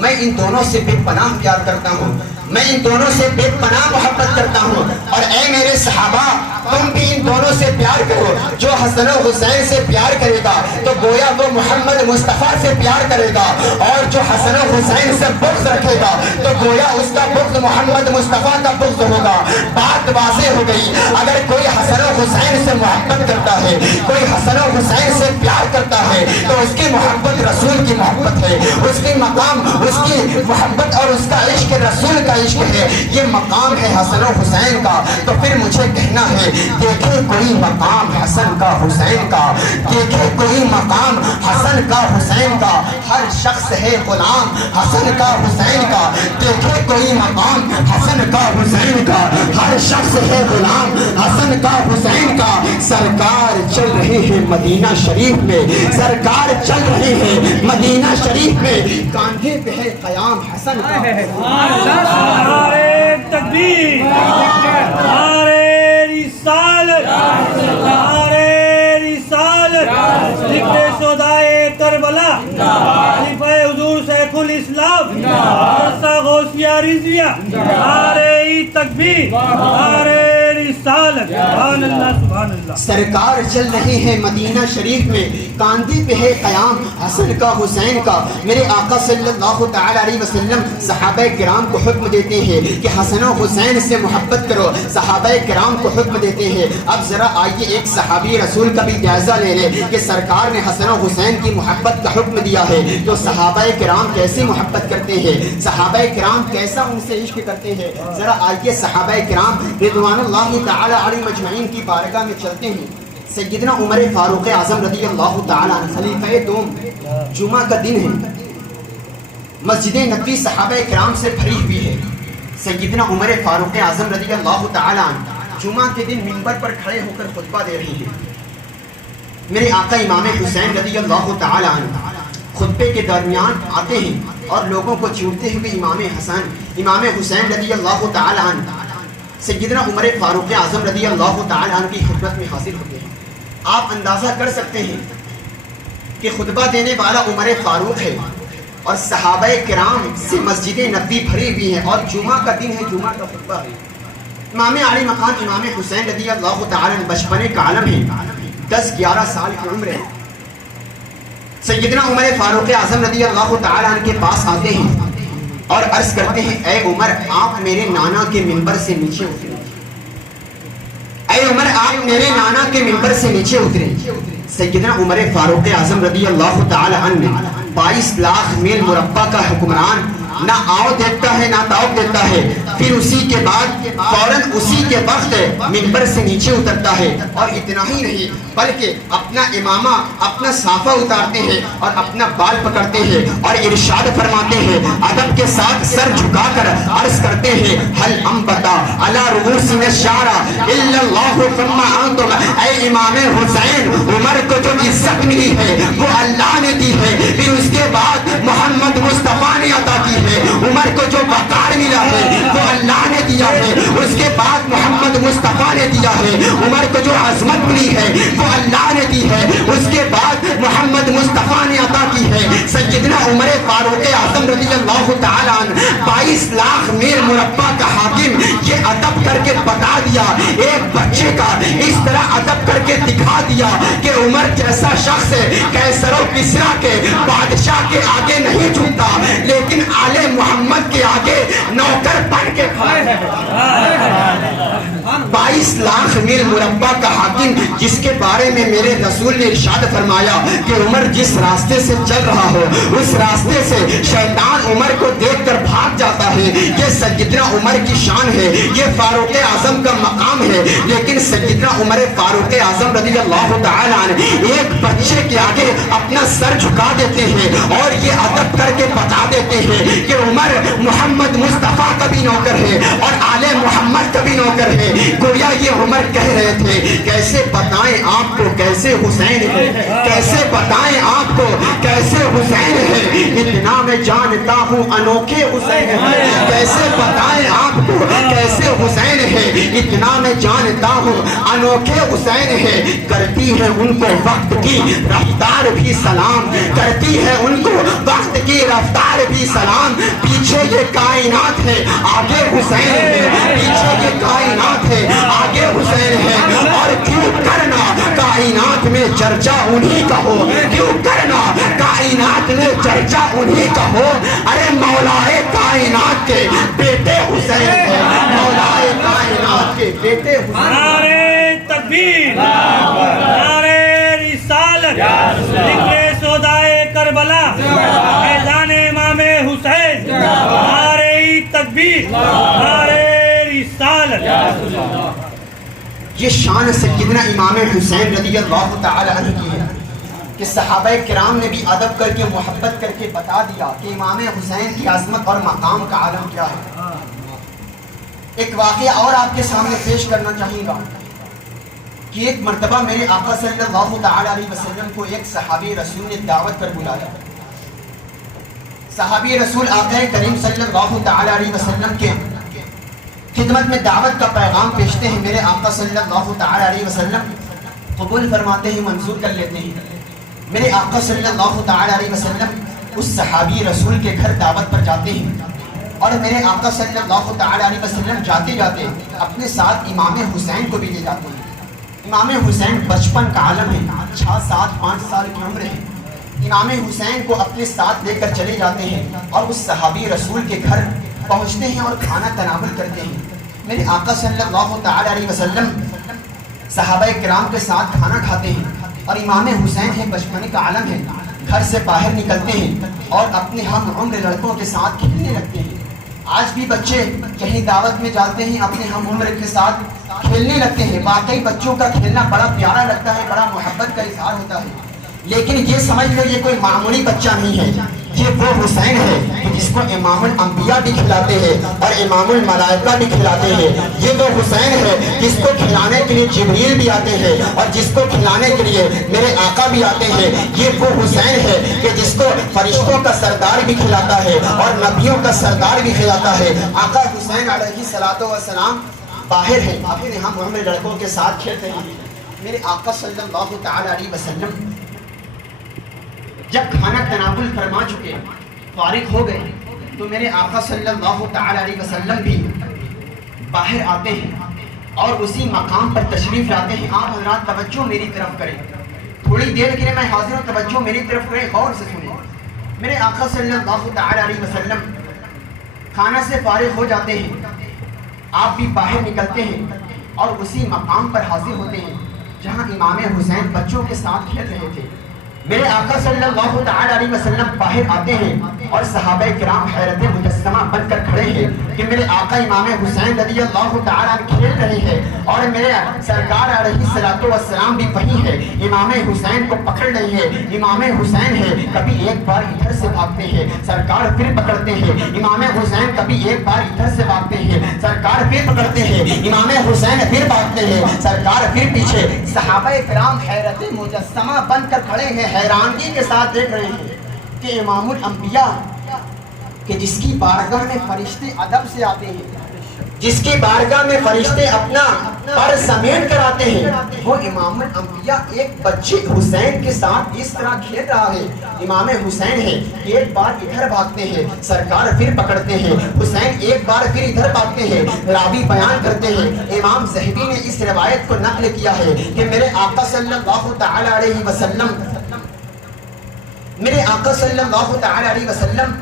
میں ان دونوں سے بے پناہ پیار کرتا ہوں، میں ان دونوں سے بے پناہ محبت کرتا ہوں. اور اے میرے صحابہ، تم بھی ان دونوں سے پیار کرو. جو حسن و حسین سے پیار کرے گا تو گویا وہ محمد مصطفیٰ سے پیار کرے گا، اور جو حسن و حسین سے بغض رکھے گا تو گویا اس کا بغض محمد مصطفیٰ کا بغض ہوگا. بات واضح ہو گئی. اگر کوئی حسن و حسین سے محبت کرتا ہے، کوئی حسن و حسین سے پیار کرتا ہے تو اس کی محبت رسول کی محبت ہے، اس کی مقام، اس کی محبت اور اس کا عشق رسول کا عشق ہے. یہ مقام ہے حسن و حسین کا. تو پھر مجھے کہنا ہے، دیکھے کوئی مقام حسن کا حسین کا، دیکھے کوئی مقام حسن کا حسین کا. ہر شخص ہے غلام حسن کا حسین کا. دیکھے کوئی مقام حسن کا حسین کا، ہر شخص ہے غلام حسن کا حسین کا. سرکار چل رہے ہیں مدینہ شریف میں، سرکار چل رہے ہیں مدینہ شریف میں، کاندھے پہ ہے قیام حسن کا. نعرے تکبیر، نعرے رسالت، نعرے رسالت، ذکر شہدائے کربلا، خلیفہ حضور شیخ الاسلام، عرصہ غوثیہ رضویہ، نعرے تکبیر، نعرے رسالت. سبحان اللہ، سبحان اللہ. سرکار چل رہے ہیں مدینہ شریف میں، کاندھے پہ ہے قیام حسن کا حسین کا. میرے آقا صلی اللہ تعالی علیہ وسلم صحابہ کرام کو حکم دیتے ہیں کہ حسن و حسین سے محبت کرو. صحابہ کرام کو حکم دیتے ہیں. اب ذرا آئیے ایک صحابی رسول کا بھی جائزہ لے لیں کہ سرکار نے حسن و حسین کی محبت کا حکم دیا ہے تو صحابہ کرام کیسے محبت کرتے ہیں، صحابہ کرام کیسا ان سے عشق کرتے ہیں. ذرا آئیے صحابہ کرام رضوان اللہ تعالی علیہ مجمعین کی بارگاہ میں چلتے ہیں. سیدنا عمر فاروق اعظم رضی اللہ تعالی عنہ خلیفہ دوم، جمعہ کا دن ہے، مسجد نبوی صحابہ کرام سے بھری ہوئی ہے. سیدنا عمر فاروق اعظم رضی اللہ تعالی عنہ جمعہ کے دن منبر پر کھڑے ہو کر خطبہ دے رہی ہیں. میرے آقا امام حسین رضی اللہ تعالی عنہ خطبے کے درمیان آتے ہیں اور لوگوں کو چیڑتے ہوئے امام حسین رضی اللہ تعالی عنہ سیدنا عمر فاروق اعظم رضی اللہ تعالی عنہ کی خدمت میں حاضر ہوتے ہیں. آپ اندازہ کر سکتے ہیں کہ خطبہ دینے والا عمر فاروق ہے اور صحابہ کرام سے مسجد نبوی بھری ہوئی ہے اور جمعہ کا دن ہے، جمعہ کا خطبہ ہے. امام علی مقام امام حسین رضی اللہ تعالی عنہ بچپنے کا عالم ہے، 10-11 سال کی عمر ہے. سیدنا عمر فاروق اعظم رضی اللہ تعالی عنہ کے پاس آتے ہیں اور عرض کرتے ہیں، اے عمر، آپ میرے نانا کے منبر سے نیچے اترے. اے عمر، آپ میرے نانا کے منبر سے نیچے اترے. سیدنا عمر فاروق اعظم رضی اللہ تعالی عنہ 22 لاکھ میل مربع کا حکمران، نہ آؤ دیتا ہے نہ تاؤ دیتا ہے. پھر اسی کے بعد فوراً اسی کے وقت منبر سے نیچے اترتا ہے اور اتنا ہی نہیں بلکہ اپنا امامہ، اپنا صافہ اتارتے ہیں اور اپنا بال پکڑتے ہیں اور ارشاد فرماتے ہیں، ادب کے ساتھ سر جھکا کر عرض کرتے ہیں، حل انبتا علی رؤوسنا الشعر الا اللہ ثم انتم. اے امام حسین، عمر کو جو عزت ملی ہے وہ اللہ نے دی ہے، پھر اس کے بعد محمد مصطفیٰ نے عطا کی ہے. عمر کو جو وقار ملا ہے وہ اللہ نے دیا ہے، اس کے بعد محمد مصطفیٰ نے دیا ہے. عمر کو جو عظمت ملی ہے وہ اللہ نے دی ہے، اس کے بعد محمد مصطفیٰ نے عطا کی ہے. سیدنا عمر فاروق اعظم رضی اللہ تعالی عنہ 22 لاکھ میل مربع کا حاکم، یہ ادب کر کے بتا دیا دیا، ایک بچے کا اس طرح ادب کر کے دکھا دیا کہ عمر جیسا شخص کیسر و کسریٰ کے بادشاہ کے آگے نہیں جھکتا، لیکن آل محمد کے آگے نوکر بن کے کھڑا ہے۔ 22 لاکھ میل مربع کا حاکم، جس کے بارے میں میرے رسول نے ارشاد فرمایا کہ عمر جس راستے سے چل رہا ہو اس راستے سے شیطان عمر کو دیکھ کر بھاگ جاتا ہے۔ یہ سیدنا عمر کی شان ہے، یہ فاروق اعظم کا مقام ہے، لیکن سیدنا عمر فاروق اعظم رضی اللہ تعالیٰ عنہ ایک بچے کے آگے اپنا سر جھکا دیتے ہیں اور یہ ادب کر کے بتا دیتے ہیں کہ عمر محمد مصطفیٰ کا بھی نوکر ہے اور آل محمد کا بھی نوکر ہے۔ گویا یہ عمر کہہ رہے تھے کیسے بتائیں آپ کو کیسے حسین ہے، کیسے بتائیں آپ کو کیسے حسین ہے، اتنا میں جانتا ہوں انوکھے حسین ہے، کیسے بتائیں آپ کو کیسے حسین ہے، اتنا میں جانتا ہوں انوکھے حسین ہے۔ کرتی ہے ان کو وقت کی رفتار بھی سلام، کرتی ہے ان کو وقت کی رفتار بھی سلام، پیچھے یہ کائنات ہے آگے حسین ہے، پیچھے یہ کائنات ہے آگے حسین ہے، اور کیوں کرنا کائنات میں چرچا انہی کا ہو، کیوں کرنا کائنات میں چرچا انہی کا ہو، ارے مولائے کائنات کے بیٹے حسین ہے، مولائے کائنات کے بیٹے حسین۔ نعرہ تکبیر، نعرہ رسالت، ذکر سودائے کربلا، فیضان امام حسین، نعرہ تکبیر، نعرہ رسالت۔ یہ شان سیدنا امام حسین رضی اللہ تعالی عنہ کی ہے کہ صحابہ کرام نے بھی ادب کر کے محبت کر کے بتا دیا کہ امام حسین کی عظمت اور مقام کا عالم کیا ہے۔ ایک واقعہ اور آپ کے سامنے پیش کرنا چاہوں گا کہ ایک مرتبہ میرے آقا صلی اللہ تعالی علیہ وسلم کو ایک صحابی رسول نے دعوت پر بلایا۔ صحابی رسول آقا کریم صلی اللہ تعالی علیہ وسلم کے خدمت میں دعوت کا پیغام پیشتے ہیں، میرے آقا صلی اللہ تعالی علیہ وسلم قبول فرماتے ہیں، منظور کر لیتے ہیں۔ میرے آقا صلی اللہ تعالی علیہ وسلم اس صحابی رسول کے گھر دعوت پر جاتے ہیں، اور میرے آقا صلی اللہ تعالی علیہ وسلم جاتے جاتے اپنے ساتھ امام حسین کو بھی لے جاتے ہیں۔ امام حسین بچپن کا عالم ہے، 6 7 5 سال کی عمر ہے۔ امام حسین کو اپنے ساتھ لے کر چلے جاتے ہیں اور اس صحابی رسول کے گھر پہنچتے ہیں اور کھانا تناول کرتے ہیں۔ میرے آقا صلی اللہ تعالی علیہ وسلم صحابہ کرام کے ساتھ کھانا کھاتے ہیں، اور امام حسین ہے، بچپنے کا عالم ہے، گھر سے باہر نکلتے ہیں اور اپنے ہم عمر لڑکوں کے ساتھ کھیلنے لگتے ہیں۔ آج بھی بچے کہیں دعوت میں جاتے ہیں، اپنے ہم عمر کے ساتھ کھیلنے لگتے ہیں۔ واقعی بچوں کا کھیلنا بڑا پیارا لگتا ہے، بڑا محبت کا اظہار ہوتا ہے، لیکن یہ سمجھ لو یہ کوئی معمولی بچہ نہیں ہے، یہ وہ حسین ہے کہ جس کو امام الانبیاء بھی کھلاتے ہیں اور امام الملائکہ بھی کھلاتے ہیں۔ یہ وہ حسین ہے جس کو کھلانے کے لیے جبریل بھی آتے ہیں اور جس کو کھلانے کے لیے میرے آقا بھی آتے ہیں۔ یہ وہ حسین ہے کہ جس کو فرشتوں کا سردار بھی کھلاتا ہے اور نبیوں کا سردار بھی کھلاتا ہے۔ آقا حسین علیہ الصلوۃ والسلام باہر ہیں، اپنے ہم عمر لڑکوں کے ساتھ کھیلتے ہیں۔ میرے آقا صلی اللہ تعالی علیہ وسلم جب کھانا تناول فرما چکے، فارغ ہو گئے، تو میرے آقا صلی اللہ تعالی علیہ وسلم بھی باہر آتے ہیں اور اسی مقام پر تشریف لاتے ہیں۔ آپ حضرات توجہ میری طرف کریں، تھوڑی دیر کے لیے میں حاضر ہوں، توجہ میری طرف کریں، غور سے سنیں۔ میرے آقا صلی اللہ تعالی علیہ وسلم کھانا سے فارغ ہو جاتے ہیں، آپ بھی باہر نکلتے ہیں اور اسی مقام پر حاضر ہوتے ہیں جہاں امام حسین بچوں کے ساتھ کھیل رہے تھے۔ میرے آقا صلی اللہ تعالی علیہ وسلم باہر آتے ہیں اور صحابہ کرام حیرت مجسمہ بن کر کھڑے ہیں کہ میرے آقا امام حسین رضی اللہ تعالی عنہ کھیل رہے ہیں اور میرے سرکار علیہ الصلوۃ والسلام بھی وہیں ہے، امام حسین کو پکڑ رہے ہیں۔ امام حسین ہے، کبھی ایک بار ادھر سے بھاگتے ہیں، سرکار پھر پکڑتے ہیں۔ امام حسین کبھی ایک بار ادھر سے بھاگتے ہیں، سرکار پھر پکڑتے ہیں۔ امام حسین پھر بھاگتے ہیں، سرکار پھر پیچھے۔ صحابہ کرام حیرت مجسمہ بن کر کھڑے ہیں، حیرانگی کے ساتھ دیکھ رہے ہیں کہ امام الانبیاء کہ جس کی بارگاہ میں فرشتے ادب سے آتے ہیں، جس کی بارگاہ میں فرشتے اپنا پر سمیٹ کر آتے ہیں، وہ امام الانبیاء ایک بچے حسین کے ساتھ اس طرح کھیل رہا ہے۔ امام حسین ہے، ایک بار ادھر بھاگتے ہیں، سرکار پھر پکڑتے ہیں، حسین ایک بار پھر ادھر بھاگتے ہیں، راوی بیان کرتے ہیں۔ امام ذہبی نے اس روایت کو نقل کیا ہے کہ میرے آقا صلی اللہ تعالی علیہ وسلم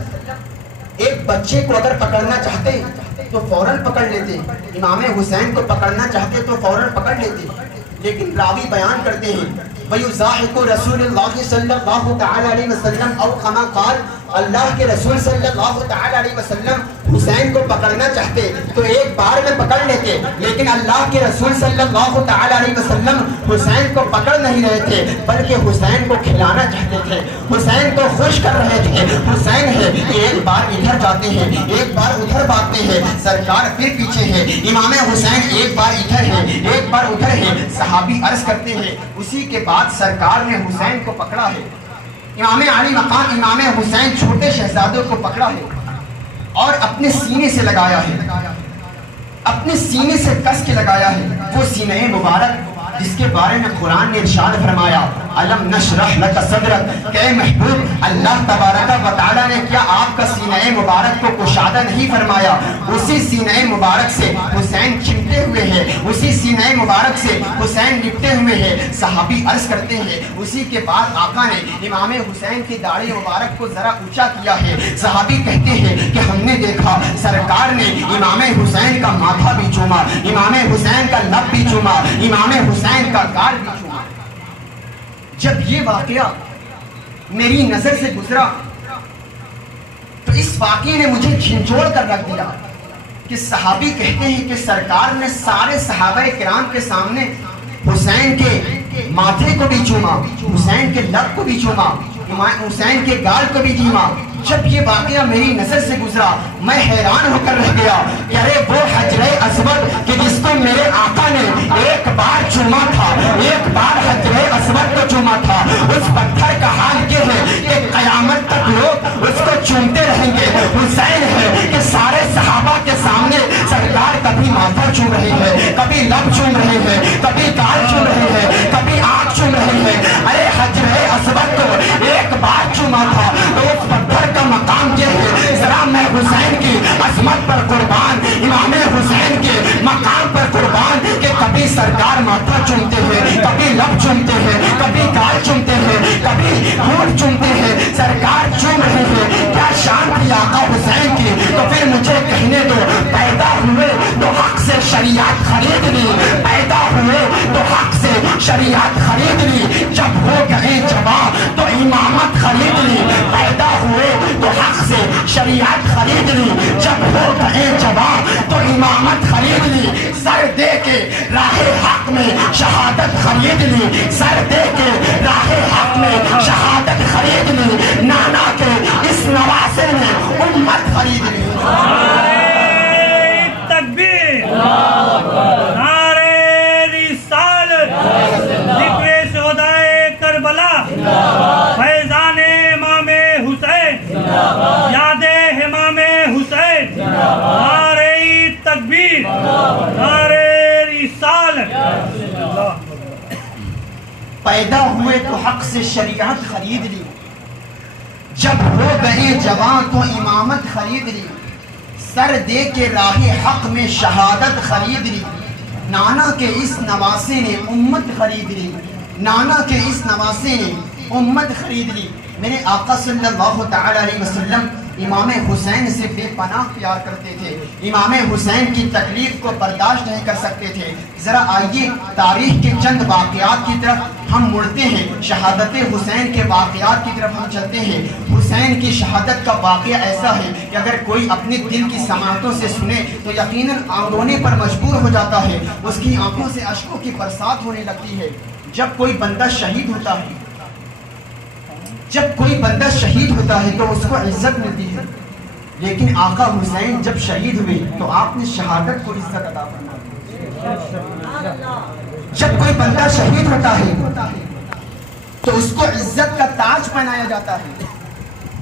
ایک بچے کو اگر پکڑنا چاہتے تو فوراً پکڑ لیتے، امام حسین کو پکڑنا چاہتے تو فوراً پکڑ لیتے، لیکن راوی بیان کرتے ہیں وَيُزَاحِقُ رَسُولِ اللَّهِ صلی اللہ تعالی علیہ وسلم او کما قال، اللہ کے رسول صلی اللہ تعالی علیہ وسلم حسین کو پکڑنا چاہتے تو ایک بار میں پکڑ لیتے، لیکن اللہ کے رسول صلی اللہ تعالی علیہ وسلم حسین کو پکڑ نہیں رہے تھے، بلکہ حسین کو کھلانا چاہتے تھے، حسین کو خوش کر رہے تھے۔ حسین ہے ایک بار ادھر جاتے ہیں، ایک بار ادھر بھاگتے ہیں، سرکار پھر پیچھے ہے، امام حسین ایک بار ادھر ہے، ایک بار ادھر ہے۔ صحابی عرض کرتے ہیں اسی کے بعد سرکار نے حسین کو پکڑا ہے، امام علی مقام امام حسین چھوٹے شہزادوں کو پکڑا ہے اور اپنے سینے سے لگایا ہے، اپنے سینے سے کس کے لگایا ہے، وہ سینہ مبارک جس کے بارے میں قرآن نے ارشاد فرمایا الم نشرح لک صدرک، کہ محبوب اللہ تبارک و تعالیٰ نے کیا آپ کا سینہ مبارک کو کشادہ نہیں فرمایا؟ اسی سینہ مبارک سے حسین چمٹے ہوئے ہیں، اسی سینہ مبارک سے حسین لپٹے ہوئے ہیں۔ صحابی عرض کرتے ہیں اسی کے بعد آقا نے امام حسین کی داڑھی مبارک کو ذرا اونچا کیا ہے۔ صحابی کہتے ہیں کہ ہم نے دیکھا سرکار نے امام حسین کا ماتھا بھی چوما، امام حسین کا لب بھی چوما، امام حسین کا گال بھی چوما۔ جب یہ واقعہ میری نظر سے گزرا تو اس واقعے نے مجھے جھنجھوڑ کر رکھ دیا کہ صحابی کہتے ہیں کہ سرکار نے سارے صحابہ کرام کے سامنے حسین کے ماتھے کو بھی چوما، حسین کے لب کو بھی چوما، حسین کے گال کو بھی چوما۔ جب یہ واقعہ میری نظر سے گزرا میں حیران ہو کر رہ گیا کہ ارے وہ حجر اسود کہ جس کو میرے آقا نے ایک بار چوما تھا، ایک بار حجر اسود کو چوما تھا، اس پتھر کا حال یہ ہے کہ قیامت تک لوگ اس کو چومتے رہیں گے۔ حسین ہے کہ سارے صحابہ کے سامنے سرکار کبھی ماتھا چوم رہے ہیں، کبھی لب چوم رہے ہیں، کبھی گال چوم رہے ہیں، کبھی آنکھ چوم رہے ہیں۔ ارے حجر اسود کو ایک بار چوما تھا، اس پتھر کا مقام یہ ہے، ذرا میں حسین کی عظمت پر قربان، امام حسین کے مقام پر قربان کہ کبھی سرکار ماتھا چومتے ہیں، کبھی لب چومتے ہیں، کبھی گال چومتے ہیں، کبھی ہونٹ چومتے ہیں، سرکار چوم رہے ہیں۔ کیا شان تھی آقا حسین کی؟ تو پھر مجھے کہنے دو پیدا ہوئے تو حق سے شریعت خرید لی، پیدا ہوئے تو حق سے شریعت خرید لی، جب ہو گئے جوان تو امامت خرید لی، پیدا ہوئے تو حق سے شریعت خرید لی، جب ہو گئے جوان تو امامت خرید لی، سر دے کے راہ حق میں شہادت خرید لی، سر دے کے راہ حق میں شہادت خرید لی، نانا کے اس نواسے نے امت خرید لی۔ تکبیر، نعرہ رسالت، ذکر شہدائے کربلا، فیضان امام حسین، یاد امام حسین، نعرہ تکبیر، نعرہ رسالت۔ پیدا ہوئے تو حق سے شریعت خرید لی، جب ہو گئے جوان تو امامت خرید لی، سر دے کے راہ حق میں شہادت خرید لی، نانا کے اس نواسے نے امت خرید لی، نانا کے اس نواسے نے امت خرید لی۔ میرے آقا صلی اللہ تعالی علیہ وسلم امام حسین سے بے پناہ پیار کرتے تھے، امام حسین کی تکلیف کو برداشت نہیں کر سکتے تھے۔ ذرا آئیے تاریخ کے چند واقعات کی طرف ہم مڑتے ہیں، شہادت حسین کے واقعات کی طرف ہم چلتے ہیں۔ حسین کی شہادت کا واقعہ ایسا ہے کہ اگر کوئی اپنے دل کی سماعتوں سے سنے تو یقیناً رونے پر مجبور ہو جاتا ہے، اس کی آنکھوں سے اشکوں کی برسات ہونے لگتی ہے۔ جب کوئی بندہ شہید ہوتا ہے، جب کوئی بندہ شہید ہوتا ہے تو اس کو عزت ملتی ہے، لیکن آقا حسین جب شہید ہوئے تو آپ نے شہادت کو عزت عطا فرمائی۔ جب کوئی بندہ شہید ہوتا ہے تو اس کو عزت کا تاج پہنایا جاتا ہے،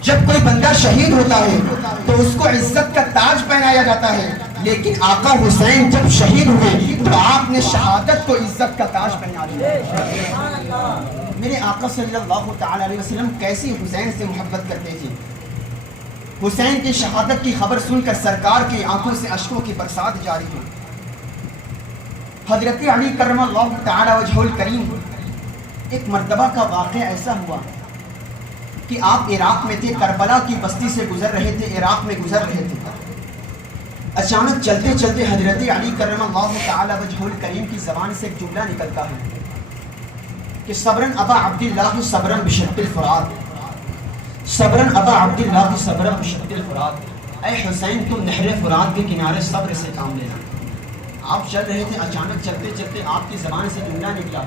جب کوئی بندہ شہید ہوتا ہے تو اس کو عزت کا تاج پہنایا جاتا ہے، لیکن آقا حسین جب شہید ہوئے تو آپ نے شہادت کو عزت کا تاج پہنا دیا۔ میرے آقا صلی اللہ تعالی علیہ وسلم کیسی حسین سے محبت کرتے تھے۔ حسین کی شہادت کی خبر سن کر سرکار کی آنکھوں سے اشکوں کی برسات جاری ہوئی۔ حضرت علی کرم اللہ تعالی وجہ الکریم، ایک مرتبہ کا واقعہ ایسا ہوا کہ آپ عراق میں تھے، کربلا کی بستی سے گزر رہے تھے، عراق میں گزر رہے تھے۔ اچانک چلتے چلتے حضرت علی کرم اللہ تعالی وجہ الکریم کی زبان سے ایک جملہ نکلتا ہے کہ صبرن ابا عبداللہ صبرن بشد الفرات، صبرن ابا عبداللہ صبرن بشد الفرات، اے حسین تم نہر فرات کے کنارے صبر سے کام لینا۔ آپ چل رہے تھے، اچانک چلتے چلتے آپ کی زبان سے جملہ نکلا۔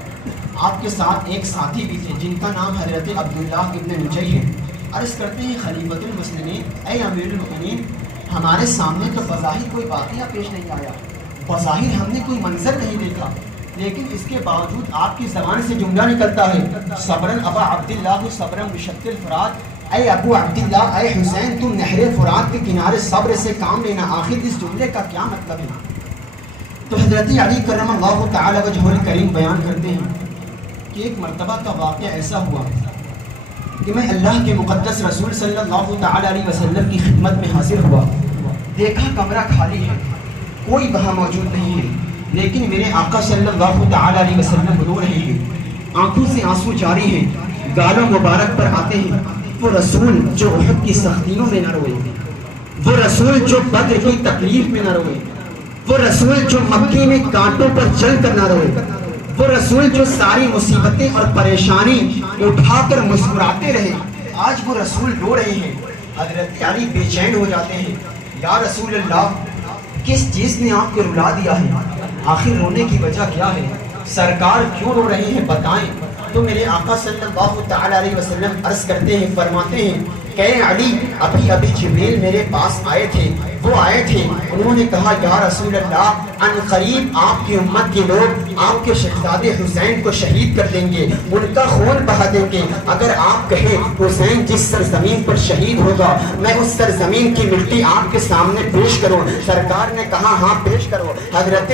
آپ کے ساتھ ایک ساتھی بھی تھے جن کا نام حضرت عبداللہ ابن نجی ہے۔ عرض کرتے ہیں خلیفۃ المسلمین، اے امیر المؤمنین، ہمارے سامنے تو بظاہر کوئی واقعہ پیش نہیں آیا، بظاہر ہم نے کوئی منظر نہیں دیکھا، لیکن اس کے باوجود آپ کی زبان سے جملہ نکلتا ہے صبرن ابا عبداللہ صبرن بشد الفرات، اے ابو عبداللہ، اے حسین تم نہر فرات کے کنارے صبر سے کام لینا۔ آخر اس جملے کا کیا مطلب ہے؟ تو حضرت علی کرم اللہ تعالی وجہ الکریم بیان کرتے ہیں کہ ایک مرتبہ کا واقعہ ایسا ہوا کہ میں اللہ کے مقدس رسول صلی اللہ تعالی علیہ وسلم کی خدمت میں حاضر ہوا۔ دیکھا کمرہ خالی ہے، کوئی وہاں موجود نہیں ہے، لیکن میرے آقا صلی اللہ تعالی علیہ وسلم رو رہے ہیں، آنکھوں سے آنسو جاری ہیں، گالوں مبارک پر آتے ہیں۔ وہ رسول جو احد کی سختیوں میں نہ روئے، وہ رسول جو بدر کی تکلیف میں نہ روئے، وہ رسول جو مکی میں کانٹوں پر چل کر نہ روئے، وہ رسول جو ساری مصیبتیں اور پریشانی اٹھا کر مسکراتے رہے، آج وہ رسول رو رہے ہیں۔ حضرت علی بے چین ہو جاتے ہیں، یا رسول اللہ کس چیز نے آپ کو رلا دیا ہے؟ آخر رونے کی وجہ کیا ہے؟ سرکار کیوں رو رہے ہیں بتائیں۔ تو میرے آقا صلی اللہ تعالی علیہ وسلم عرض کرتے ہیں، فرماتے ہیں کہ علی ابھی جبریل میرے پاس آئے تھے، وہ آئے تھے، انہوں نے کہا یا رسول اللہ ان قریب آپ کی امت کے لوگ آپ کے شہزادے حسین کو شہید کر دیں گے، ان کا خون بہا دیں گے، اگر آپ کہیں حسین جس سرزمین پر شہید ہوگا میں اس سرزمین کی مٹی آپ کے سامنے پیش کروں؟ سرکار نے کہا ہاں پیش کرو۔ حضرت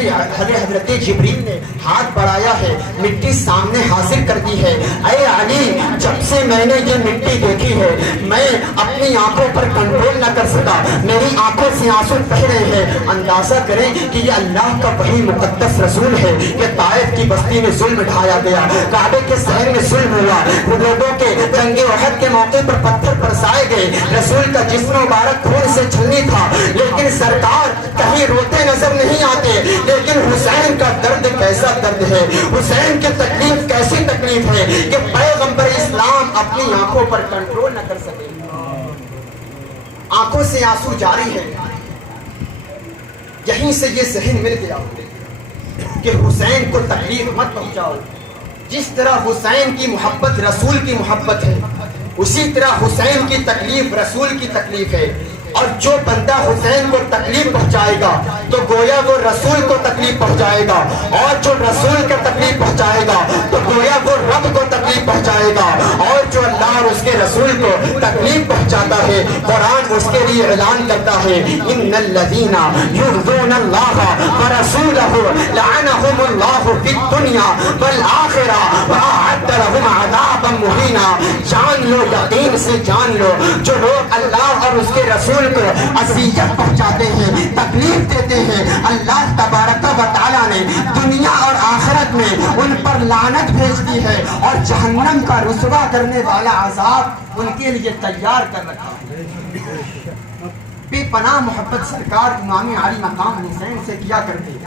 جبریل نے ہاتھ بڑھایا ہے، مٹی سامنے حاضر کر دی ہے۔ اے علی جب سے میں نے یہ مٹی دیکھی ہے میں اپنی آنکھوں پر کنٹرول نہ کر سکا، میری آنکھوں سے آنسو بہ رہے ہیں۔ اندازہ کریں کہ یہ اللہ کا وہی مقدس رسول ہے کہ طائف کی بستی میں ظلم ڈھایا گیا، کعبے کے شہر میں ظلم ہوا، لوگوں کے جنگ احد کے موقع پر پتھر برسائے گئے، رسول کا جسم مبارک خون سے چھلنی تھا، لیکن سرکار کہیں روتے نظر نہیں آتے۔ لیکن حسین کا درد کیسا درد ہے، حسین کی تکلیف کیسی تکلیف ہے کہ پیغمبر اسلام اپنی آنکھوں پر کنٹرول نہ کر سکے، آنکھوں سے آنسو جاری ہے۔ یہیں سے یہ ذہن مل گیا کہ حسین کو تکلیف مت پہنچاؤ۔ جس طرح حسین کی محبت رسول کی محبت ہے، اسی طرح حسین کی تکلیف رسول کی تکلیف ہے، اور جو بندہ حسین کو تکلیف پہنچائے گا تو گویا وہ رسول کو تکلیف پہنچائے گا، اور جو رسول کو تکلیف پہنچائے گا تو گویا وہ رب کو تکلیف پہنچائے گا، اور جو اللہ اور اس کے رسول کو تکلیف پہنچاتا ہے قرآن اس کے لیے اعلان کرتا ہے ان الذین یؤذون اللہ ورسولہ لعنہم اللہ فی الدنیا والآخرہ وأعد لهم عذابا مہینا۔ جان لو، یقین سے جان لو، جو لوگ اللہ اور اس کے رسول کو اذیت پہنچاتے ہیں، تکلیف دیتے ہیں، اللہ تبارک و تعالیٰ نے دنیا اور آخرت میں ان پر لعنت بھیج دی ہے، اور جہنم کا رسوا کرنے والا عذاب ان کے لیے تیار کر رکھا ہے۔ بے پناہ محبت سرکار امام علی مقام حسین سے کیا کرتے۔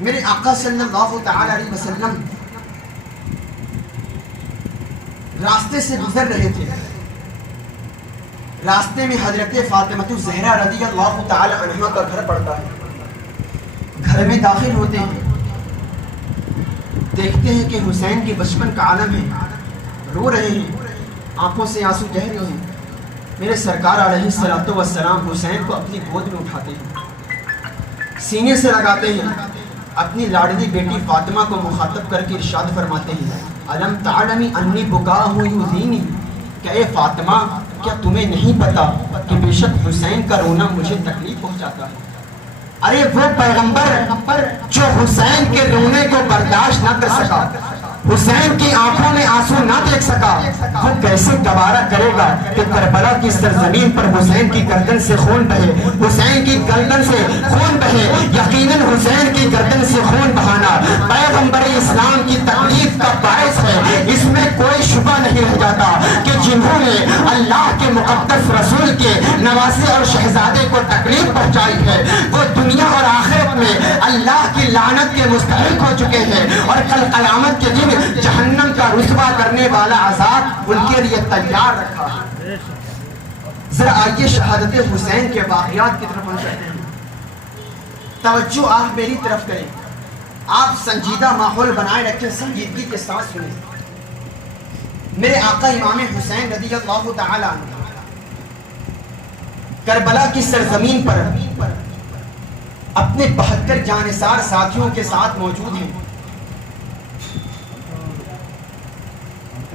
میرے آقا صلی اللہ تعالی علیہ وسلم راستے سے گزر رہے تھے، راستے میں حضرت فاطمہ الزہرا رضی اللہ تعالی عنہا کا گھر پڑتا ہے۔ گھر میں داخل ہوتے ہیں، دیکھتے ہیں کہ حسین کے بچپن کا عالم ہے، رو رہے ہیں، آنکھوں سے آنسو بہہ رہے ہیں۔ میرے سرکار علیہ الصلوۃ والسلام حسین کو اپنی گود میں اٹھاتے ہیں، سینے سے لگاتے ہیں، اپنی لاڈلی بیٹی فاطمہ کو مخاطب کر کے ارشاد فرماتے ہیں الم تعلمی انی بکاہ یؤذینی، کہ اے فاطمہ کیا تمہیں نہیں پتا کہ بے شک حسین کا رونا مجھے تکلیف پہنچاتا ہے؟ ارے وہ پیغمبر جو حسین کے رونے کو برداشت نہ کر سکا، حسین کی آنکھوں میں آنسو نہ دیکھ سکا، وہ کیسے گوارا کرے گا کہ کربلا کی سرزمین پر حسین کی گردن سے خون بہے، حسین کی گردن سے خون بہے؟ یقیناً حسین کی گردن سے خون بہانا پیغمبر اسلام کی تکلیف کا باعث ہے، اس میں کوئی شبہ نہیں رہ جاتا کہ جنہوں نے اللہ کے مقدس رسول کے نواسے اور شہزادے کو تکلیف پہنچائی ہے وہ دنیا اور آخرت میں اللہ کی لعنت کے مستحق ہو چکے ہیں، اور کل قیامت کے دن جہنم کا رسوا کرنے والا عذاب ان کے لیے تیار رکھا ہے۔ ذرا آئیے شہادت حسین کے واقعات کی طرف ہم چلتے ہیں۔ توجہ آپ میری طرف کریں، آپ سنجیدہ ماحول بنائے رکھیں، سنجیدگی کے ساتھ سنیں۔ میرے آقا امام حسین رضی اللہ تعالی عنہ کربلا کی سرزمین پر اپنے 72 جانثار ساتھیوں کے ساتھ موجود ہیں۔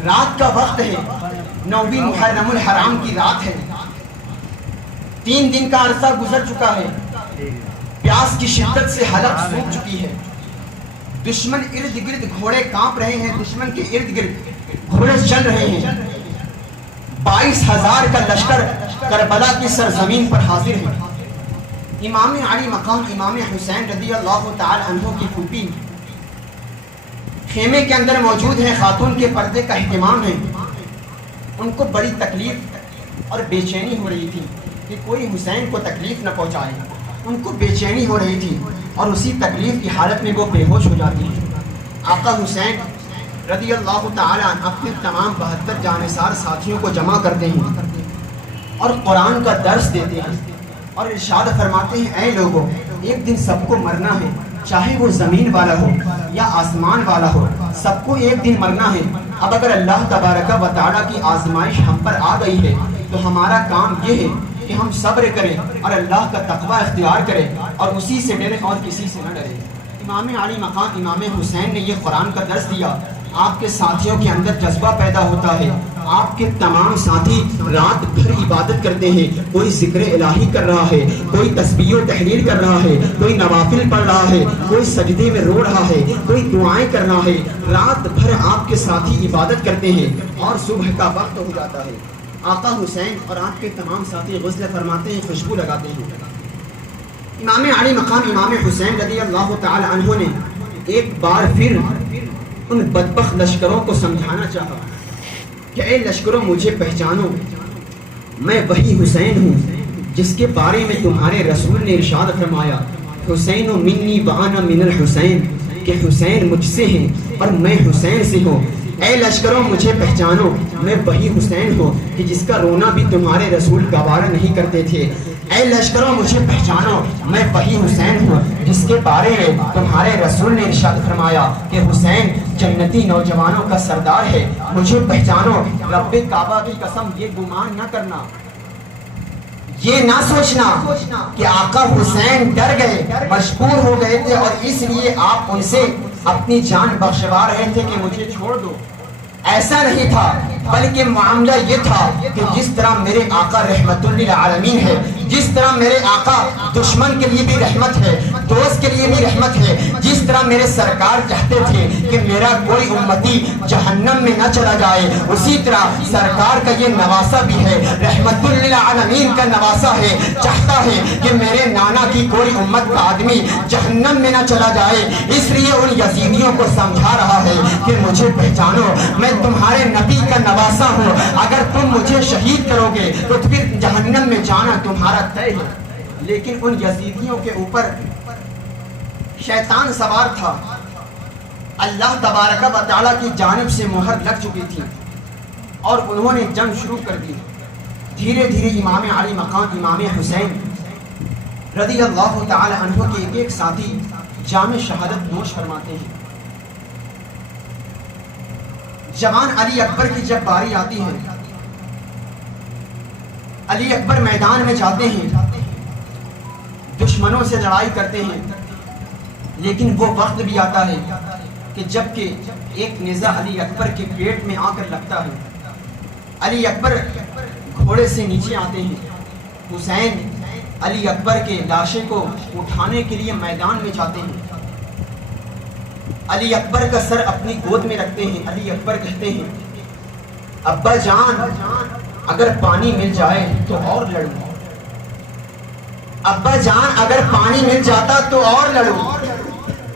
رات کا وقت ہے، 9ویں محرم الحرام کی رات ہے، 3 دن کا عرصہ گزر چکا ہے، پیاس کی شدت سے حلق سوکھ چکی ہے، دشمن ارد گرد گھوڑے کانپ رہے ہیں، دشمن کے ارد گرد گھوڑے چل رہے ہیں، 22,000 کا لشکر کربلا کی سرزمین پر حاضر ہے۔ امام علی مقام امام حسین رضی اللہ تعالی عنہ کی پھوپھی خیمے کے اندر موجود ہے، خاتون کے پردے کا اہتمام ہے، ان کو بڑی تکلیف اور بے چینی ہو رہی تھی کہ کوئی حسین کو تکلیف نہ پہنچائے، ان کو بے چینی ہو رہی تھی اور اسی تکلیف کی حالت میں وہ بے ہوش ہو جاتی ہیں۔ آقا حسین رضی اللہ تعالی عنہ اپنے تمام 72 جانثار ساتھیوں کو جمع کرتے ہیں اور قرآن کا درس دیتے ہیں اور ارشاد فرماتے ہیں، اے لوگوں، ایک دن سب کو مرنا ہے، چاہے وہ زمین والا ہو یا آسمان والا ہو، سب کو ایک دن مرنا ہے۔ اب اگر اللہ تبارک و تعالیٰ کی آزمائش ہم پر آ گئی ہے تو ہمارا کام یہ ہے کہ ہم صبر کریں اور اللہ کا تقوی اختیار کریں اور اسی سے ڈریں اور کسی سے نہ ڈریں۔ امام علی مقام امام حسین نے یہ قرآن کا درس دیا، آپ کے ساتھیوں کے اندر جذبہ پیدا ہوتا ہے، آپ کے تمام ساتھی رات بھر عبادت کرتے ہیں، کوئی ذکر الہی کر رہا ہے، کوئی تسبیح و تحلیل کر رہا ہے، کوئی نوافل پڑھ رہا ہے، کوئی سجدے میں رو رہا ہے، کوئی دعائیں کر رہا ہے، رات بھر آپ کے ساتھی عبادت کرتے ہیں اور صبح کا وقت ہو جاتا ہے، آقا حسین اور آپ کے تمام ساتھی غسل فرماتے ہیں، خوشبو لگاتے ہیں۔ امام علی مقام امام حسین رضی اللہ تعالی عنہ نے ایک بار پھر ان بدبخت لشکروں کو سمجھانا چاہا کہ اے لشکروں، مجھے پہچانو، میں وہی حسین ہوں جس کے بارے میں تمہارے رسول نے ارشاد فرمایا، حسین منی وانا من الحسین، کہ حسین مجھ سے ہیں اور میں حسین سے ہوں۔ اے لشکروں، مجھے پہچانو، میں وہی حسین ہوں کہ جس کا رونا بھی تمہارے رسول گوارا نہیں کرتے تھے۔ اے لشکروں، مجھے پہچانو، میں وہی حسین ہوں جس کے بارے میں تمہارے رسول نے ارشاد فرمایا کہ حسین جنتی نوجوانوں کا سردار ہے۔ مجھے پہچانو، رب کعبہ کی قسم یہ گمان نہ کرنا، یہ نہ سوچنا کہ آقا حسین ڈر گئے، مجبور ہو گئے تھے اور اس لیے آپ ان سے اپنی جان بخشوا رہے تھے کہ مجھے چھوڑ دو، ایسا نہیں تھا، بلکہ معاملہ یہ تھا کہ جس طرح میرے آقا رحمت للعالمین ہے، جس طرح میرے آقا دشمن کے لیے بھی رحمت ہے، دوست کے لیے بھی رحمت ہے، جس طرح میرے سرکار چاہتے تھے کہ میرا کوئی امتی جہنم میں نہ چلا جائے، اسی طرح سرکار کا یہ نواسہ بھی ہے، رحمت للعالمین کا نواسہ ہے، چاہتا ہے کہ میرے نانا کی کوئی امت کا آدمی جہنم میں نہ چلا جائے، اس لیے ان یزیدیوں کو سمجھا رہا ہے کہ مجھے پہچانو، میں تمہارے نبی کا نواسہ ہوں، اگر تم مجھے شہید کرو گے تو پھر جہنم میں جانا تمہارا طے ہے۔ لیکن ان یزیدیوں کے اوپر شیطان سوار تھا، اللہ تبارک و تعالیٰ کی جانب سے مہر لگ چکی تھی اور انہوں نے جنگ شروع کر دی۔ دھیرے دھیرے امام علی مقام امام حسین رضی اللہ تعالی عنہ کے ایک ایک ساتھی جام شہادت نوش فرماتے ہیں۔ جوان علی اکبر کی جب باری آتی ہے، علی اکبر میدان میں جاتے ہیں، دشمنوں سے لڑائی کرتے ہیں، لیکن وہ وقت بھی آتا ہے کہ جب کہ ایک نیزہ علی اکبر کے پیٹ میں آ کر لگتا ہے، علی اکبر گھوڑے سے نیچے آتے ہیں. حسین علی اکبر کے لاشیں کو اٹھانے کے لیے میدان میں جاتے ہیں. علی اکبر کا سر اپنی گود میں رکھتے ہیں. علی اکبر کہتے ہیں ابا جان اگر پانی مل جائے تو اور لڑوں. ابا جان اگر پانی مل جاتا تو اور لڑوں.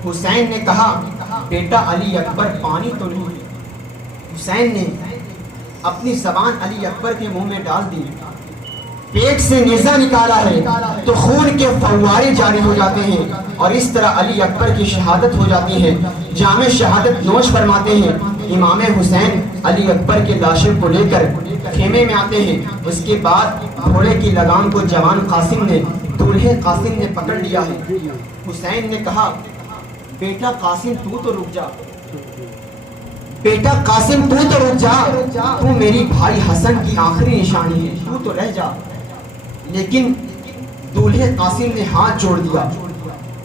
حسین نے کہا بیٹا علی اکبر پانی تو نہیں. حسین نے اپنی زبان علی اکبر کے منہ میں ڈال دی. پیٹ سے نیزہ نکالا ہے تو خون کے فوارے جاری ہو جاتے ہیں اور اس طرح علی اکبر کی شہادت ہو جاتی ہے. جام شہادت نوش فرماتے ہیں. امام حسین علی اکبر کے لاشوں کو لے کر خیمے میں آتے ہیں. اس کے بعد گھوڑے کی لگام کو جوان قاسم نے دولہے قاسم نے پکڑ لیا ہے. حسین نے کہا بیٹا قاسم تو رک جا. بیٹا قاسم تو رک جا. تو میری بھائی حسن کی آخری نشانی ہے, تو رہ جا. لیکن دولہے قاسم نے ہاتھ جوڑ دیا.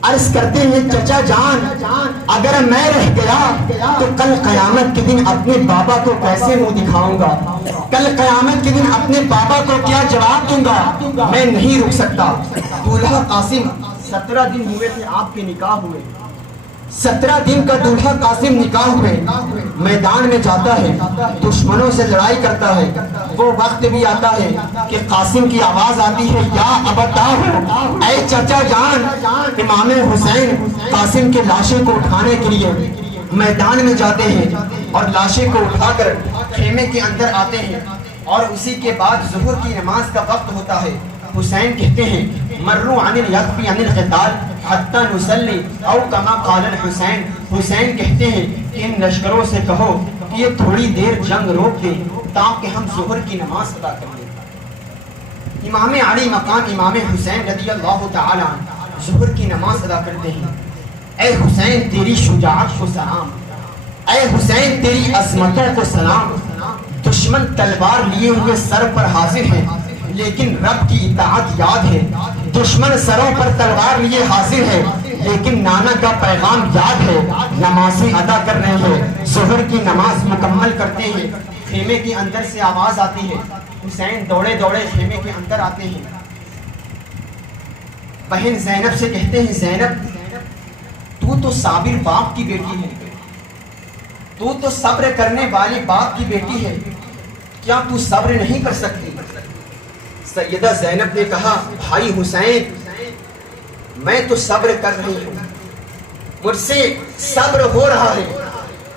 عرض کرتے ہیں چچا جان اگر میں رہ گیا تو کل قیامت کے دن اپنے بابا کو کیسے منہ دکھاؤں گا. کل قیامت کے دن اپنے بابا کو کیا جواب دوں گا. میں نہیں رک سکتا. دولہا قاسم 17 دن ہوئے تھے آپ کے نکاح ہوئے. 17 دن کا دولہا قاسم نکاح ہوئے. میدان میں جاتا ہے, دشمنوں سے لڑائی کرتا ہے. وہ وقت بھی آتا ہے کہ قاسم کی آواز آتی ہے یا ابتاہ اے چچا جان. امام حسین قاسم کے لاشیں کو اٹھانے کے لیے میدان میں جاتے ہیں اور لاشیں کو اٹھا کر خیمے کے اندر آتے ہیں اور اسی کے بعد ظہر کی نماز کا وقت ہوتا ہے. حسین کہتے ہیں مرو عن الیقفی عن القتال حتی نصلی او کما قال الحسین. حسین کہتے ہیں کہ ان لشکروں سے کہو کہ یہ تھوڑی دیر جنگ روک دیں تاکہ ہم ظہر کی نماز ادا کر لیں. امام علی مقام امام حسین رضی اللہ تعالی عنہ ظہر کی نماز ادا کرتے ہیں. اے حسین تیری شجاعت کو سلام. اے حسین تیری عظمتوں کو سلام. دشمن تلوار لیے ہوئے سر پر حاضر ہیں لیکن رب کی اطاعت یاد ہے. دشمن سروں پر تلوار لیے حاضر ہے لیکن نانا کا پیغام یاد ہے. نمازیں ادا کر رہے ہیں, ظہر کی نماز مکمل کرتے ہیں. خیمے کے اندر سے آواز آتی ہے. حسین دوڑے دوڑے خیمے کے اندر آتے ہیں. بہن زینب سے کہتے ہیں زینب تو صابر باپ کی بیٹی ہے, تو صبر کرنے والے باپ کی بیٹی ہے, کیا تو صبر نہیں کر سکتی. سیدہ زینب نے کہا بھائی حسین میں تو صبر کر رہی ہوں, مجھ سے صبر ہو رہا ہے,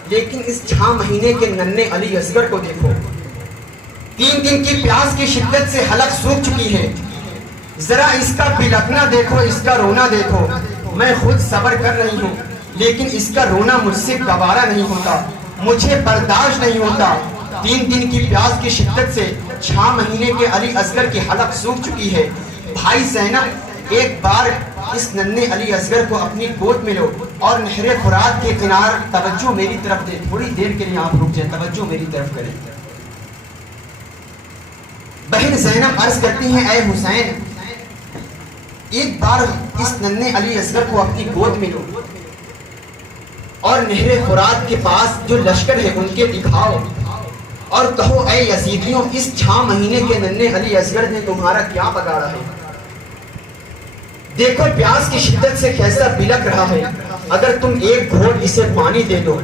لیکن اس 6 مہینے کے ننھے علی اصغر کو دیکھو. 3 دن کی پیاس کی شدت سے حلق سوکھ چکی ہے. ذرا اس کا بلکنا دیکھو, اس کا رونا دیکھو. میں خود صبر کر رہی ہوں لیکن اس کا رونا مجھ سے گوارا نہیں ہوتا, مجھے برداشت نہیں ہوتا. 3 دن کی پیاس کی شدت سے 6 مہینے کے علی اصغر کی حلق سوکھ چکی ہے. بھائی زینب ایک بار اس ننھے علی اصغر کو اپنی گود میں لو اور نہر فرات کے کنار توجہ میری طرف دے. تھوڑی دیر کے لیے آپ رک جائیں, توجہ میری طرف کریں. بہن زینب عرض کرتی ہیں اے حسین ایک بار اس ننھے علی اصغر کو اپنی گود میں لو اور نہر فرات کے پاس جو لشکر ہے ان کے دکھاؤ اور کہو اے یزیدیوں اس 6 مہینے کے ننھے علی اصغر نے تمہارا کیا بگاڑا ہے. دیکھو پیاس کی شدت سے کیسا بلک رہا ہے. اگر تم ایک گھونٹ اسے پانی دے دو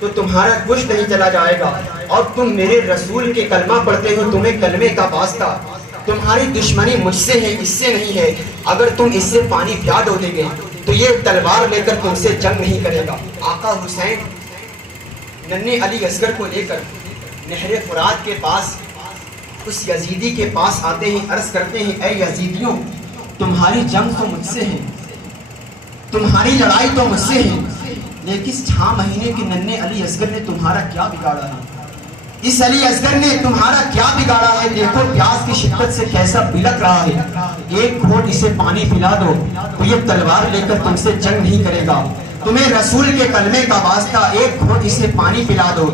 تو تمہارا کچھ نہیں چلا جائے گا, اور تم میرے رسول کے کلمہ پڑھتے ہو, تمہیں کلمے کا واسطہ. تمہاری دشمنی مجھ سے ہے, اس سے نہیں ہے. اگر تم اس سے پانی پیا دو دے گے تو یہ تلوار لے کر تم سے جنگ نہیں کرے گا. آقا حسین ننھے علی اصغر کو لے کر نہر فرات کے پاس اس یزیدی کے پاس آتے ہیں. عرض کرتے ہیں اے یزیدیوں تمہاری جنگ تو مجھ سے ہے, تمہاری لڑائی تو مجھ سے ہے, لیکن 6 مہینے کے ننھے علی اصغر نے تمہارا کیا بگاڑا ہے. اس علی اصغر نے تمہارا کیا بگاڑا ہے. دیکھو پیاس کی شدت سے کیسا بلک رہا ہے. ایک گھونٹ اسے پانی پلا دو تو یہ تلوار لے کر تم سے جنگ نہیں کرے گا. تمہیں رسول کے کلمے کا واسطہ ایک گھونٹ اسے پانی پلا دو.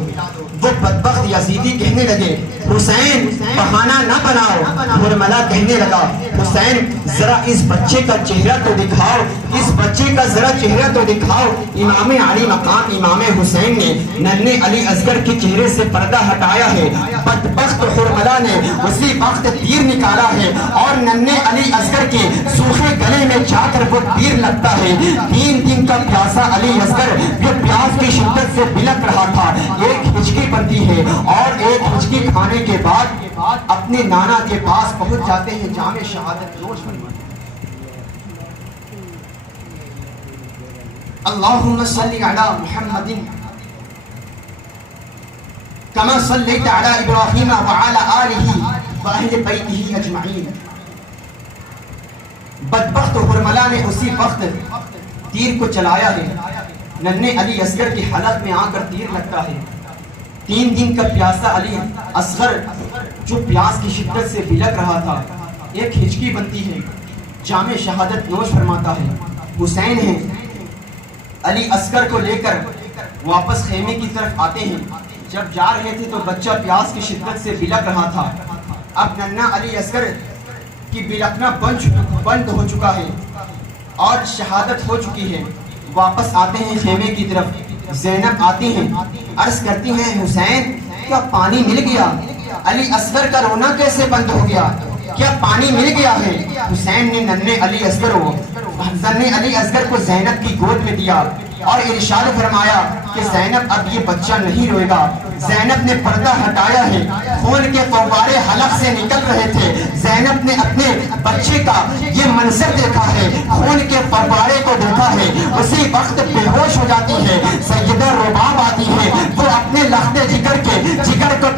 وہ بدبخت یزیدی کہنے لگے حسین بہانہ نہ بناؤ۔ حرملہ کہنے لگا حسین ذرا اس بچے کا چہرہ تو دکھاؤ، اس بچے کا ذرا چہرہ تو دکھاؤ۔ امام علی مقام امام حسین نے ننھے علی اصغر کے چہرے سے پردہ ہٹایا ہے۔ بدبخت حرملہ نے اسی وقت تیر نکالا ہے اور ننھے علی اصغر کے سوکھے گلے میں جا کر وہ تیر لگتا ہے۔ 3 دن کا پیاسا علی اصغر جو پیاس کی شدت سے بلک رہا تھا، ایک ہچکی بنتی ہے اور ایک ہچکی کھانے کے بعد اپنے نانا کے پاس پہنچ جاتے ہیں، جام شہادت نوش فرماتے ہیں۔ اللہم صلی علی محمد کما صلیت علی ابراہیم وعلی آلہ واہل بیتہ اجمعین۔ بدبخت حرملہ نے اسی وقت تیر کو چلایا ہے، ننھے علی اصغر کی حلق میں آ کر تیر لگتا ہے۔ 3 دن کا پیاسا علی اصغر جو پیاس کی شدت سے بلک رہا تھا، ایک ہچکی بنتی ہے، جام شہادت نوش فرماتا ہے۔ حسین ہیں علی اصغر کو لے کر واپس خیمے کی طرف آتے ہیں۔ جب جا رہے تھے تو بچہ پیاس کی شدت سے بلک رہا تھا۔ اب ننھا علی اصغر کی بلکنا بند ہو چکا ہے اور شہادت ہو چکی ہے۔ واپس آتے ہیں خیمے کی طرف، زینب آتی ہیں، عرض کرتی ہیں حسین کیا پانی مل گیا؟ علی اصغر کا رونا کیسے بند ہو گیا؟ کیا پانی مل گیا ہے؟ حسین نے ننھے علی اصغر کو زینب کی گود میں دیا اور ارشاد فرمایا کہ زینب اب یہ بچہ نہیں روئے گا۔ زینب نے پردہ ہٹایا ہے، خون کے فوارے حلق سے نکل رہے تھے۔ زینب نے اپنے بچے کا یہ منظر دیکھا ہے، خون کے فوارے کو دیکھا ہے، اسی وقت بے ہوش ہو جاتی ہے۔ سیدہ رباب آتی ہے، وہ اپنے لخت جگر کے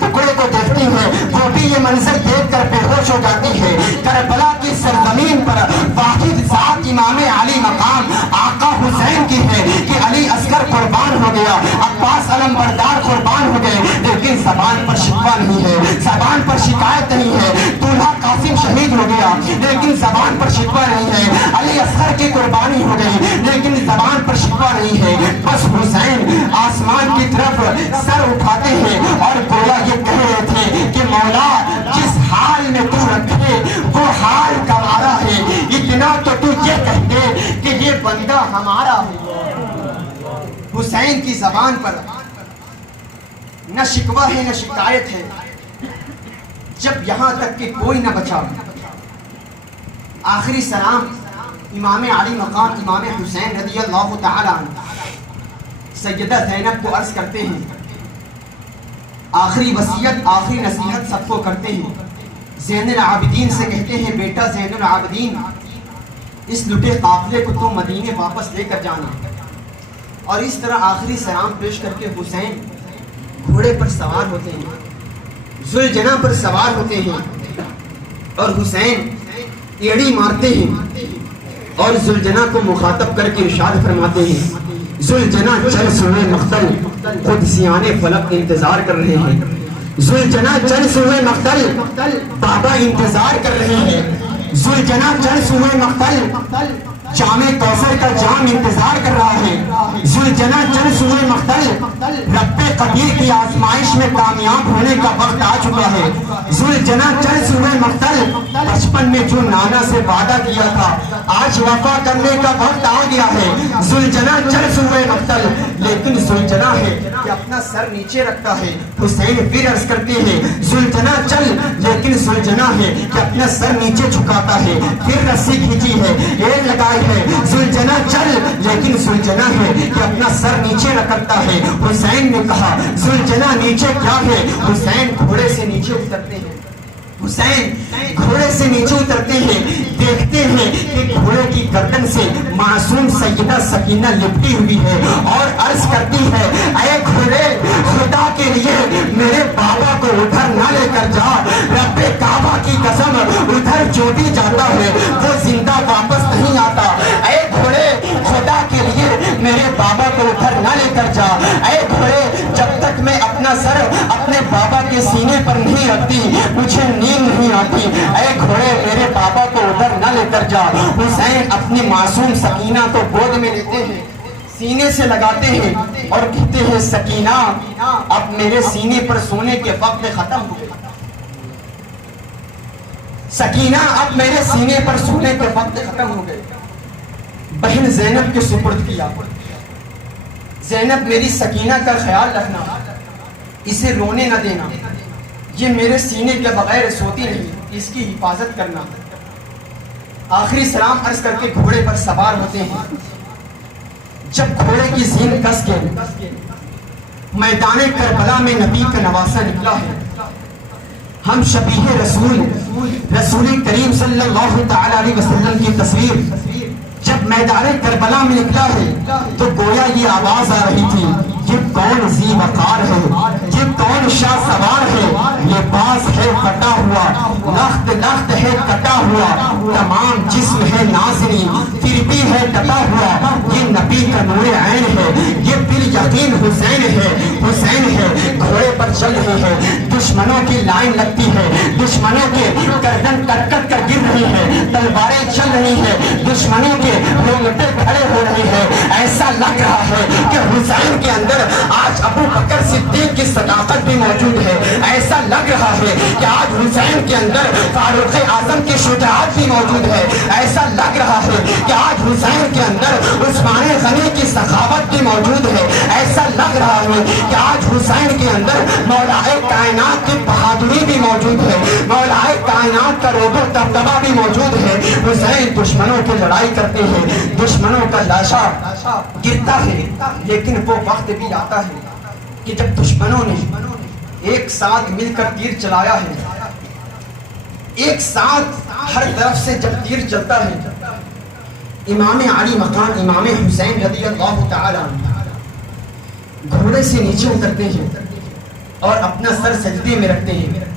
ٹکڑے کو دیکھتی ہے، وہ بھی یہ منظر دیکھ کر بے ہوش ہو جاتی ہے۔ کربلا کی سرزمین پر واحد ذات امام علی مقام آقا حسین کی ہے کہ علی اصغر قربان ہو گیا، عباس علم بردار قربان ہو گئے، لیکن زبان پر شکوہ نہیں ہے، زبان پر شکایت نہیں ہے۔ دولہا قاسم شہید ہو گیا لیکن زبان پر شکوہ نہیں ہے۔ علی اصغر کی قربانی ہو گئی لیکن زبان پر شکوہ نہیں ہے۔ بس حسین آسمان کی طرف سر اٹھاتے ہیں اور گویا یہ کہہ رہے تھے کہ مولا جس حال میں تو رکھے وہ حال گوارا ہے، اتنا تو تو یہ کہہ دے کہ یہ بندہ ہمارا ہے۔ حسین کی زبان پر نہ شکوہ ہے نہ شکایت ہے، جب یہاں تک کہ کوئی نہ بچا۔ آخری سلام امام علی مقام امام حسین رضی اللہ تعالی عنہ سیدہ زینب کو عرض کرتے ہیں، آخری وصیت آخری نصیحت سب کو کرتے ہیں۔ زین العابدین سے کہتے ہیں بیٹا زین العابدین اس لٹے قافلے کو تم مدینے واپس لے کر جانا۔ اور اس طرح آخری سلام پیش کر کے حسین گھوڑے پر سوار ہوتے ہیں، ذوالجناح پر سوار ہوتے ہیں اور حسین ایڑی مارتے ہیں اور ذوالجناح کو مخاطب کر کے ارشاد فرماتے ہیں، ذوالجناح چل سوئے مقتل قدسیان فلک انتظار کر رہے ہیں۔ ذوالجناح چل سوئے مقتل بابا انتظار کر رہے ہیں۔ ذوالجناح چل سوئے مقتل جامع کوثر کا جام انتظار کر رہا ہے۔ ذوالجناح چل سوئے مقتل رب قدیر کی آزمائش میں کامیاب ہونے کا وقت آ چکا ہے۔ ذوالجناح چل سوئے مقتل بچپن میں جو نانا سے وعدہ کیا تھا آج وفا کرنے کا وقت آ گیا ہے۔ ذوالجناح چل سوئے مقتل، لیکن ذوالجناح ہے کہ اپنا سر نیچے رکھتا ہے۔ حسین پھر عرض کرتے ہیں ذوالجناح چل، لیکن ذوالجناح ہے کہ اپنا سر نیچے جھکاتا ہے۔ پھر رسی کھینچی ہے، ایک لگائی ہے، ذوالجناح چل، لیکن ذوالجناح ہے کہ اپنا سر نیچے رکھتا ہے۔ حسین نے کہا ذوالجناح نیچے کیا ہے؟ حسین گھوڑے سے نیچے اترتے ہیں، حسین گھوڑے سے نیچے اترتے ہیں، دیکھتے ہیں کہ گھوڑے کی گردن سے معصوم سیدہ سکینہ لپٹی ہوئی ہے اور عرض کرتی ہے اے گھوڑے خدا کے لیے میرے بابا کو ادھر نہ لے کر جا، رب کعبہ کی قسم ادھر جو بھی جاتا ہے وہ زندہ واپس نہیں آتا۔ اے گھوڑے خدا کے لیے میرے بابا کو ادھر نہ لے کر جا۔ اے گھوڑے جب تک میں اپنا سر اپنے بابا کے سینے پر نہیں رکھتی مجھے نیند نہیں آتی۔ اے گھوڑے میرے بابا کو ادھر نہ لے کر جا۔ حسین اپنی معصوم سکینہ کو گود میں لیتے ہیں، سینے سے لگاتے ہیں اور کہتے ہیں سکینہ اب میرے سینے پر سونے کے وقت ختم ہو گئے۔ سکینہ اب میرے سینے پر سونے کے وقت ختم ہو گئے، بہن زینب کے سپرد کیا۔ زینب میری سکینہ کا خیال رکھنا، اسے رونے نہ دینا، یہ میرے سینے کے بغیر سوتی نہیں، اس کی حفاظت کرنا۔ آخری سلام عرض کر کے گھوڑے پر سوار ہوتے ہیں۔ جب گھوڑے کی زین کس کے میدان کربلا میں نبی کا نواسہ نکلا ہے، ہم شبیہ رسول کریم صلی اللہ تعالی علیہ وسلم کی تصویر جب میدان کربلا میں نکلا ہے تو گویا یہ آواز آ رہی تھی، یہ کون ذی وقار ہے، یہ کون شاہ سوار ہے، یہ باز ہے کٹا ہوا، لخت لخت ہے کٹا ہوا، تمام جسم ہے نازنی پھر بھی ہے ڈٹا ہوا، یہ نبی کا نور عین ہے، یہ بال یقین حسین ہے، حسین ہے۔ گھوڑے پر چل رہے ہیں، دشمنوں کی لائن لگتی ہے، دشمنوں کے گردن کٹ کٹ کر گر رہی ہے، تلواریں چل رہی ہیں، دشمنوں کے رونگٹے کھڑے ہو رہے ہیں۔ ایسا لگ رہا ہے کہ حسین کے اندر آج ابو بکر صدیق کی صداقت بھی موجود ہے، ایسا لگ رہا ہے کہ آج حسین کے اندر فاروق اعظم کی شجاعت بھی موجود ہے، ایسا لگ رہا ہے کہ آج حسین کے اندر عثمان غنی کی سخاوت بھی موجود ہے، ایسا لگ رہا ہے کہ آج حسین کے اندر مولا کائنات کی بہادری بھی موجود ہے، مولا کائنات کا روب و دبدبہ بھی موجود ہے۔ حسین دشمنوں کی لڑائی کرتے ہیں، دشمنوں کا لاشا گرتا ہے، لیکن وہ وقت بھی آتا ہے کہ جب دشمنوں نے ایک ساتھ مل کر تیر چلایا ہے، ایک ساتھ ہر طرف سے جب تیر چلتا ہے، امام علی مقام امام حسین رضی اللہ تعالی عنہ گھوڑے سے نیچے اترتے ہیں اور اپنا سر سجدے میں رکھتے ہیں،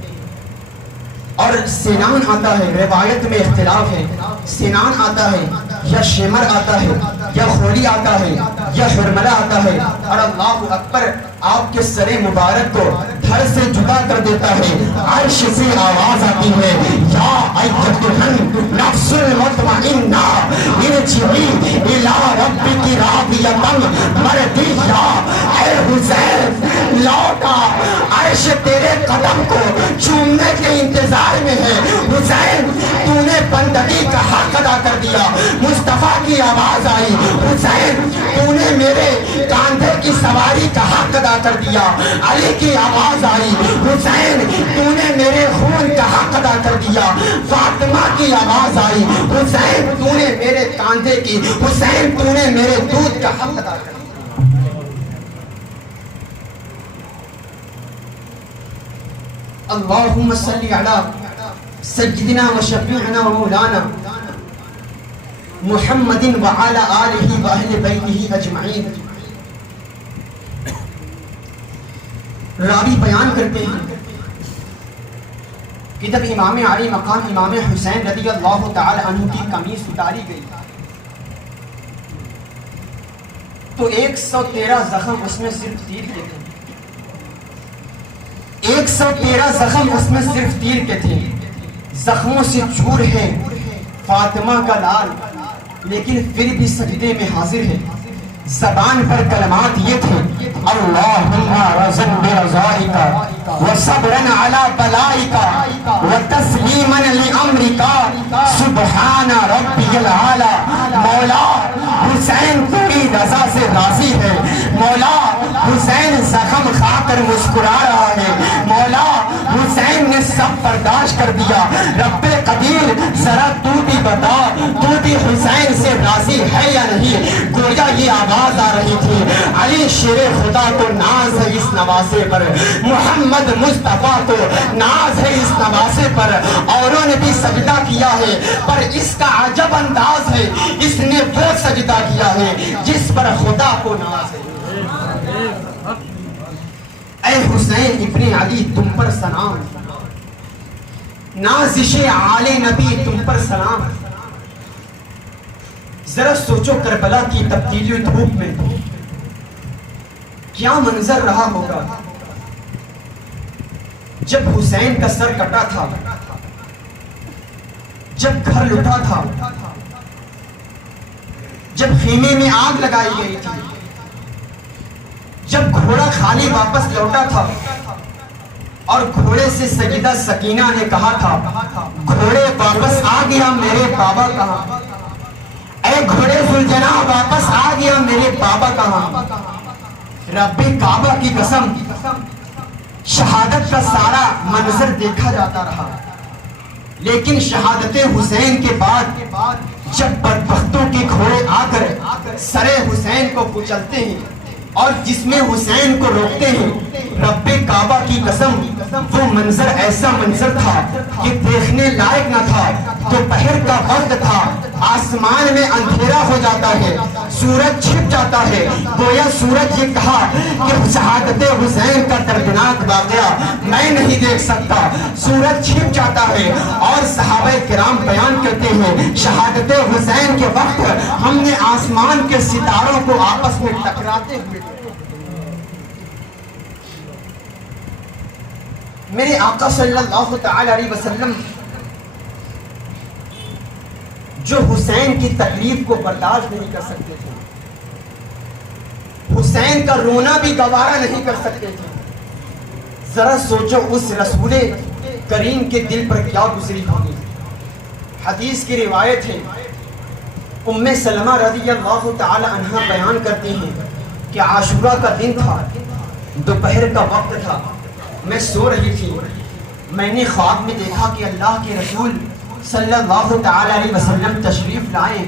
اور سینان آتا ہے، روایت میں اختلاف ہے، سینان آتا ہے یا شمر آتا ہے یا خولی آتا ہے یا حرملہ آتا ہے، اور اللہ اکبر آپ کے سر مبارک کو دھڑ سے جدا کر دیتا ہے۔ عرش سے آواز آتی ہے، یا ایتھن نفس المطمئنہ ارجعی الی ربک راضیۃ مرضیہ، اے حسین لوٹا، عرش تیرے قدم کو چومنے کے انتظار میں ہے۔ حسین تو نے بندگی کا حق ادا کر دیا۔ مصطفیٰ کی آواز آئی، حسین تو نے میرے کاندھے کی سواری کا حق ادا کر دیا۔ علی کی آواز آئی، حسین تو نے میرے خون کا حق ادا کر دیا۔ فاطمہ کی آواز آئی، حسین تو نے میرے کاندھے کی، حسین تو نے میرے دودھ کا حق ادا کر دیا۔ اللہم صلی علی سیدنا و شفیعنا و مولانا محمد وعلی آلہ و اہل بیتہ اجمعین۔ راوی بیان کرتے ہیں کہ جب امام علی مقام امام حسین رضی اللہ تعالی عنہ کی قمیص اتاری گئی تو 113 زخم اس میں صرف تیر کے تھے، 113 زخم اس میں صرف تیر کے تھے۔ زخموں سے چور ہے فاطمہ کا لال، لیکن پھر بھی سجدے میں حاضر ہے۔ زبان پر کلمات یہ تھے، اللہم رضا برضائک وصبرا علی بلائک وتسلیما لامرک سبحان ربی العالی۔ مولا حسین تیری رضا سے راضی ہے، مولا حسین زخم کھا کر مسکرا رہا ہے، مولا حسین نے سب برداشت کر دیا۔ رب قدیر ذرا تو بھی بتا، تو بھی حسین سے راضی ہے یا نہیں؟ گویا یہ آواز آ رہی تھی، علی شیر خدا کو ناز ہے اس نواسے پر، محمد مصطفیٰ کو ناز ہے اس نواسے پر۔ اوروں نے بھی سجدہ کیا ہے پر اس کا عجب انداز ہے، اس نے وہ سجدہ کیا ہے جس پر خدا کو ناز ہے۔ اے حسین ابن علی تم پر سلام، نازش آل نبی تم پر سلام۔ ذرا سوچو کربلا کی تبدیلی دھوپ میں کیا منظر رہا ہوگا جب حسین کا سر کٹا تھا، جب گھر لٹا تھا، جب خیمے میں آگ لگائی گئی تھی، جب گھوڑا خالی واپس لوٹا تھا اور گھوڑے سے سیدہ سکینہ نے کہا تھا گھوڑے واپس آ گیا میرے بابا کہاں، اے گھوڑے ذوالجناح واپس آ گیا میرے بابا کہاں۔ رب کعبہ کی قسم شہادت کا سارا منظر دیکھا جاتا رہا، لیکن شہادت حسین کے بعد جب بدبختوں کے گھوڑے آ کر سر حسین کو کچلتے ہیں اور جسم حسین کو روکتے ہیں، رب کعبہ کی قسم وہ منظر ایسا منظر تھا کہ دیکھنے لائق نہ تھا۔ دوپہر کا وقت تھا، آسمان میں اندھیرا ہو جاتا ہے، سورج چھپ جاتا ہے، گویا سورج یہ کہا کہ شہادت حسین کا دردناک واقعہ میں نہیں دیکھ سکتا۔ سورج چھپ جاتا ہے اور صحابہ کرام بیان کرتے ہیں شہادت حسین کے وقت ہم نے آسمان کے ستاروں کو آپس میں ٹکراتے ہوئے میرے آقا صلی اللہ تعالی علیہ وسلم جو حسین کی تکلیف کو برداشت نہیں کر سکتے تھے، حسین کا رونا بھی گوارا نہیں کر سکتے تھے۔ ذرا سوچو اس رسول کریم کے دل پر کیا گزری ہوگی۔ حدیث کی روایت ہے، ام سلمہ رضی اللہ تعالی عنہ بیان کرتی ہیں کہ عاشورہ کا دن تھا، دوپہر کا وقت تھا، میں سو رہی تھی، میں نے خواب میں دیکھا کہ اللہ کے رسول صلی اللہ تعالی علیہ وسلم تشریف لائے۔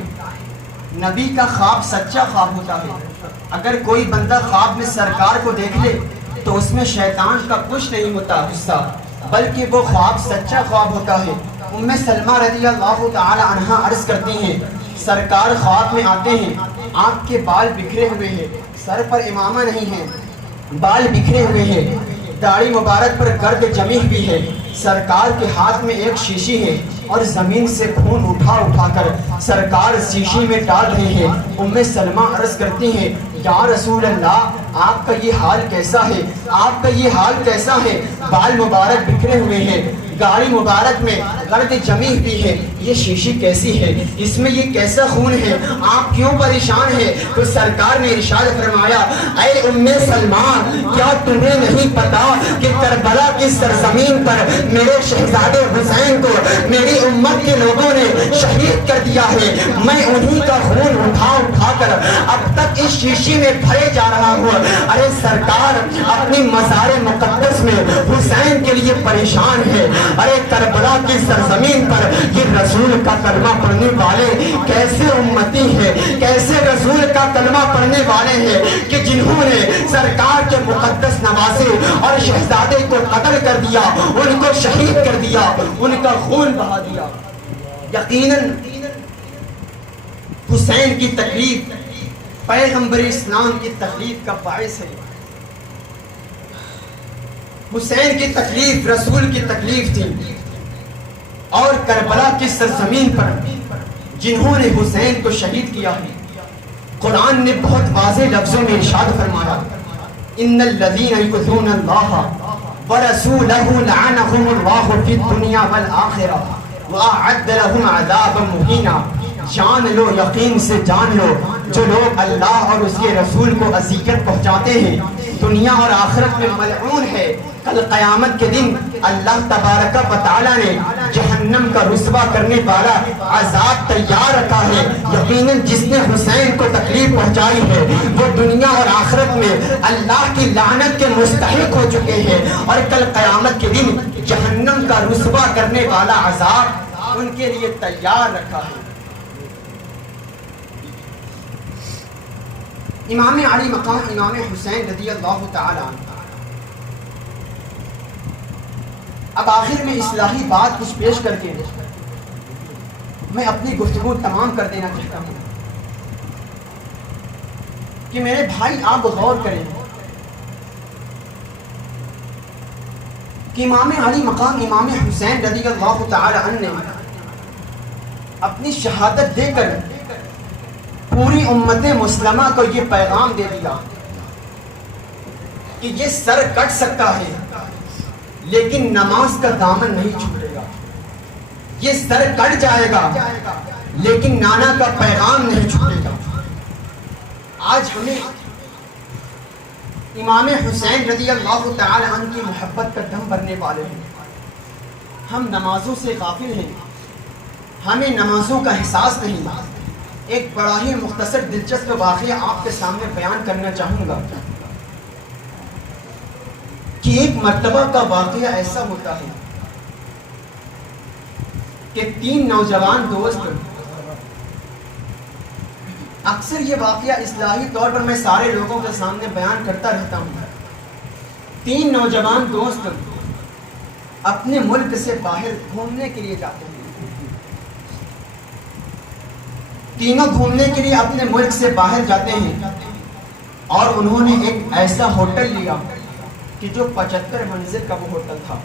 نبی کا خواب سچا خواب ہوتا ہے، اگر کوئی بندہ خواب میں سرکار کو دیکھ لے تو اس میں شیطان کا کچھ نہیں ہوتا حصہ، بلکہ وہ خواب سچا خواب ہوتا ہے۔ ام سلمہ رضی اللہ تعالی عنہ عرض کرتی ہیں سرکار خواب میں آتے ہیں، آنکھ کے بال بکھرے ہوئے ہیں، سر پر امامہ نہیں ہے، بال بکھرے ہوئے ہیں، داڑھی مبارک پر گرد جمی ہوئی ہے، سرکار کے ہاتھ میں ایک شیشی ہے اور زمین سے خون اٹھا اٹھا کر سرکار شیشی میں ڈال رہے ہیں۔ ام سلمہ عرض کرتی ہیں یا رسول اللہ آپ کا یہ حال کیسا ہے، آپ کا یہ حال کیسا ہے، بال مبارک بکھرے ہوئے ہیں، گاڑی مبارک میں گرد جمی ہوئی ہے، یہ شیشی کیسی ہے، اس میں یہ کیسا خون ہے، آپ کیوں پریشان ہیں؟ تو سرکار نے ارشاد فرمایا اے ام سلمہ کیا تمہیں نہیں پتا کہ کربلا کی سرزمین پر میرے شہزادے حسین کو میری امت کے لوگوں نے شہید کر دیا ہے، میں انہی کا خون اٹھا اٹھا کر اب تک اس شیشی میں بھرے جا رہا ہوں۔ ارے سرکار اپنی مزار مقدس میں حسین کے لیے پریشان ہے، ارے کربلا کی سرزمین پر یہ رسول کا کلمہ پڑھنے والے کیسے امتی ہیں، کیسے رسول کا کلمہ پڑھنے والے ہیں کہ جنہوں نے سرکار کے مقدس نواسے اور شہزادے کو قتل کر دیا، ان کو شہید کر دیا، ان کا خون بہا دیا۔ یقیناً حسین کی تکلیف پیغمبر اسلام کی تکلیف کا باعث ہے، حسین کی تکلیف رسول کی تکلیف تھی، اور کربلا کی سرزمین پر جنہوں نے حسین کو شہید کیا ہے قرآن نے بہت واضح لفظوں میں ارشاد فرمایا ان الذین یؤذون اللہ ورسولہ لعنہم اللہ فی الدنیا والآخرہ وأعد لهم عذابا مہینا۔ جان لو، یقین سے جان لو، جو لوگ اللہ اور اس کے رسول کو اذیت پہنچاتے ہیں دنیا اور آخرت میں ملعون ہے۔ کل قیامت کے دن اللہ تبارک و تعالی نے جہنم کا رسوا کرنے والا عذاب تیار رکھا ہے۔ یقیناً جس نے حسین کو تکلیف پہنچائی ہے وہ دنیا اور آخرت میں اللہ کی لعنت کے مستحق ہو چکے ہیں، اور کل قیامت کے دن جہنم کا رسوا کرنے والا عذاب ان کے لیے تیار رکھا ہے۔ امام علی مقام امام حسین رضی اللہ تعالی عنہ، اب آخر میں اصلاحی بات کچھ پیش کر کے میں اپنی گفتگو تمام کر دینا چاہتا ہوں کہ میرے بھائی آپ غور کریں کہ امام علی مقام امام حسین رضی اللہ تعالی عنہ نے اپنی شہادت دے کر پوری امت مسلمہ کو یہ پیغام دے دیا کہ یہ سر کٹ سکتا ہے لیکن نماز کا دامن نہیں چھوٹے گا، یہ سر کٹ جائے گا لیکن نانا کا پیغام نہیں چھوٹے گا۔ آج ہمیں امام حسین رضی اللہ تعالی عنہ کی محبت کا دم بھرنے والے ہیں، ہم نمازوں سے غافل ہیں، ہمیں نمازوں کا احساس نہیں۔ ایک بڑا ہی مختصر دلچسپ واقعہ آپ کے سامنے بیان کرنا چاہوں گا کہ ایک مرتبہ کا واقعہ ایسا ہوتا ہے کہ 3 نوجوان دوست، اکثر یہ واقعہ اصلاحی طور پر میں سارے لوگوں کے سامنے بیان کرتا رہتا ہوں۔ 3 نوجوان دوست اپنے ملک سے باہر گھومنے کے لیے جاتے ہیں۔ تینوں گھومنے کے لیے اپنے ملک سے باہر جاتے ہیں اور انہوں نے ایک ایسا ہوٹل لیا کہ جو 75 منزل کا وہ ہوٹل تھا،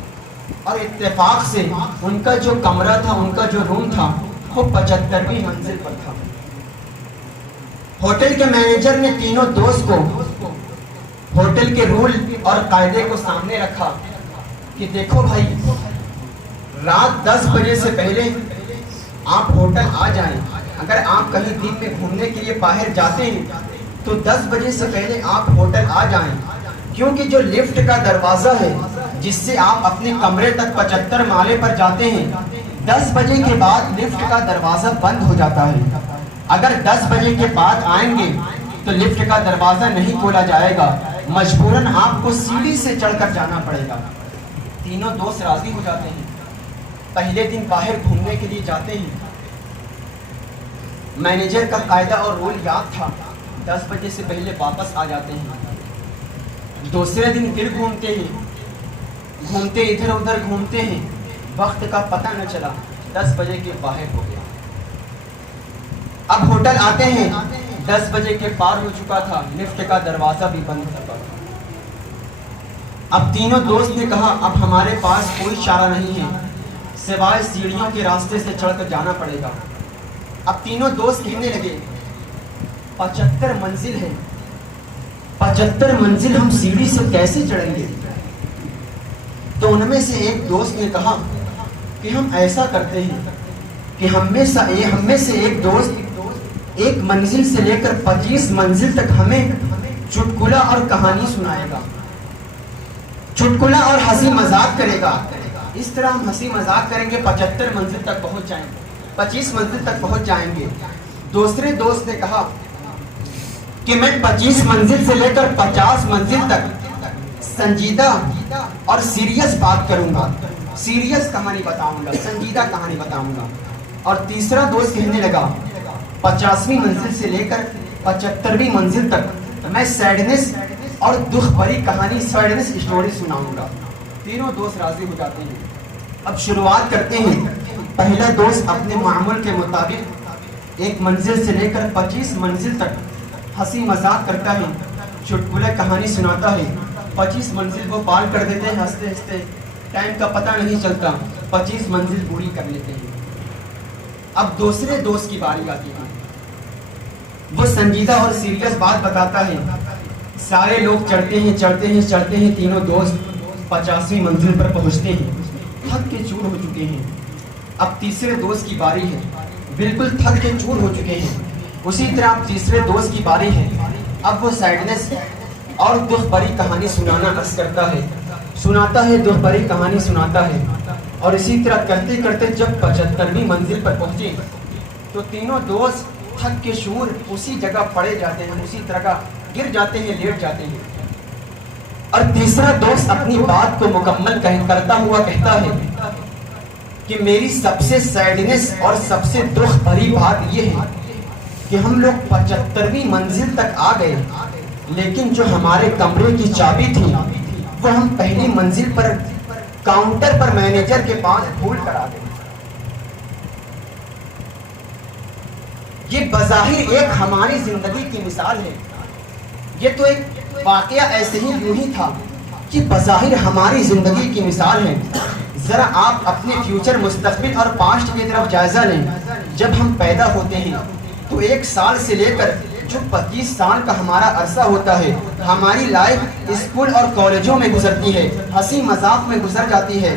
اور اتفاق سے ان کا جو کمرہ تھا، ان کا جو روم تھا، وہ 75ویں منزل پر تھا۔ ہوٹل کے مینیجر نے تینوں دوست کو ہوٹل کے رول اور قاعدے کو سامنے رکھا کہ دیکھو بھائی، رات 10 بجے سے پہلے آپ ہوٹل آ جائیں۔ اگر آپ کہیں دن میں گھومنے کے لیے باہر جاتے ہیں تو 10 بجے سے پہلے آپ ہوٹل آ جائیں، کیونکہ جو لفٹ کا دروازہ ہے جس سے آپ اپنے کمرے تک 75 مالے پر جاتے ہیں، 10 بجے کے بعد لفٹ کا دروازہ بند ہو جاتا ہے۔ اگر 10 بجے کے بعد آئیں گے تو لفٹ کا دروازہ نہیں کھولا جائے گا، مجبوراً آپ کو سیڑھی سے چڑھ کر جانا پڑے گا۔ تینوں دوست راضی ہو جاتے ہیں، پہلے دن باہر گھومنے کے لیے جاتے ہیں۔ مینیجر کا قاعدہ اور رول یاد تھا، 10 بجے سے پہلے واپس آ جاتے ہیں۔ دوسرے دن پھر گھومتے ہیں، گھومتے ادھر ادھر گھومتے ہیں، وقت کا پتہ نہ چلا، 10 بجے کے باہر ہو گیا۔ اب ہوٹل آتے ہیں، 10 بجے کے پار ہو چکا تھا، لفٹ کا دروازہ بھی بند ہو چکا تھا۔ اب تینوں دوست نے کہا اب ہمارے پاس کوئی چارہ نہیں ہے سوائے سیڑھیوں کے راستے سے چڑھ کر جانا پڑے گا۔ اب تینوں دوست کہنے لگے 75 منزل ہے، 75 منزل ہم سیڑھی سے کیسے چڑھیں گے؟ تو ان میں سے ایک دوست نے کہا کہ ہم ایسا کرتے ہیں کہ ہم میں سے ایک دوست 1 منزل سے لے کر 25 منزل تک ہمیں چٹکلا اور کہانی سنائے گا، چٹکلا اور ہنسی مذاق کرے گا۔ اس طرح ہم ہنسی مذاق کریں گے، 75 منزل تک پہنچ جائیں گے، 25 منزل تک پہنچ جائیں گے۔ دوسرے دوست نے کہا کہ میں 25 منزل سے لے کر 50 منزل تک سنجیدہ اور سیریس بات کروں گا، سیریس کہانی بتاؤں گا، سنجیدہ کہانی بتاؤں گا۔ اور تیسرا دوست کہنے لگا 50ویں منزل سے لے کر 75ویں منزل تک میں سیڈنس اور دکھ بھری کہانی، سیڈنس اسٹوری سناؤں گا۔ تینوں دوست راضی ہو جاتے ہیں۔ اب شروعات کرتے ہیں۔ پہلا دوست اپنے معمول کے مطابق 1 منزل سے لے کر 25 منزل تک ہنسی مذاق کرتا ہے، چٹکلا کہانی سناتا ہے۔ 25 منزل وہ پار کر دیتے ہیں ہنستے ہنستے، ٹائم کا پتہ نہیں چلتا، 25 منزل پوری کر لیتے ہیں۔ اب دوسرے دوست کی باری آتی ہے، وہ سنجیدہ اور سیریس بات بتاتا ہے۔ سارے لوگ چڑھتے ہیں، تینوں دوست 50ویں منزل پر پہنچتے ہیں، تھک کے چور ہو چکے ہیں۔ اب تیسرے دوست کی باری ہے، بالکل تھک کے چور ہو چکے ہیں۔ اسی طرح اب تیسرے دوست کی باری ہے، اب وہ سیڈنس اور دکھ بھری کہانی سنانا عرض کرتا ہے، سناتا ہے، دکھ بھری کہانی سناتا ہے۔ اور اسی طرح کرتے کرتے جب 75ویں منزل پر پہنچے تو تینوں دوست تھک کے شور اسی جگہ پڑے جاتے ہیں، اسی طرح گر جاتے ہیں، لیٹ جاتے ہیں۔ اور تیسرا دوست اپنی بات کو مکمل کرتا ہوا کہتا ہے کہ میری سب سے سیڈنس اور سب سے دکھ بھری بات یہ ہے کہ ہم لوگ 75ویں منزل تک آ گئے، لیکن جو ہمارے کمرے کی چابی تھی وہ ہم پہلی منزل پر کاؤنٹر پر مینیجر کے پاس بھول کر آ گئے۔ یہ بظاہر ایک ہماری زندگی کی مثال ہے، یہ تو ایک واقعہ ایسے ہی یوں ہی تھا کہ بظاہر ہماری زندگی کی مثال ہے۔ ذرا آپ اپنے فیوچر، مستقبل اور پاسٹ کی طرف جائزہ لیں۔ جب ہم پیدا ہوتے ہیں تو 1 سال سے لے کر جو 25 سال کا ہمارا عرصہ ہوتا ہے، ہماری لائف اسکول اور کالجوں میں گزرتی ہے، ہنسی مذاق میں گزر جاتی ہے،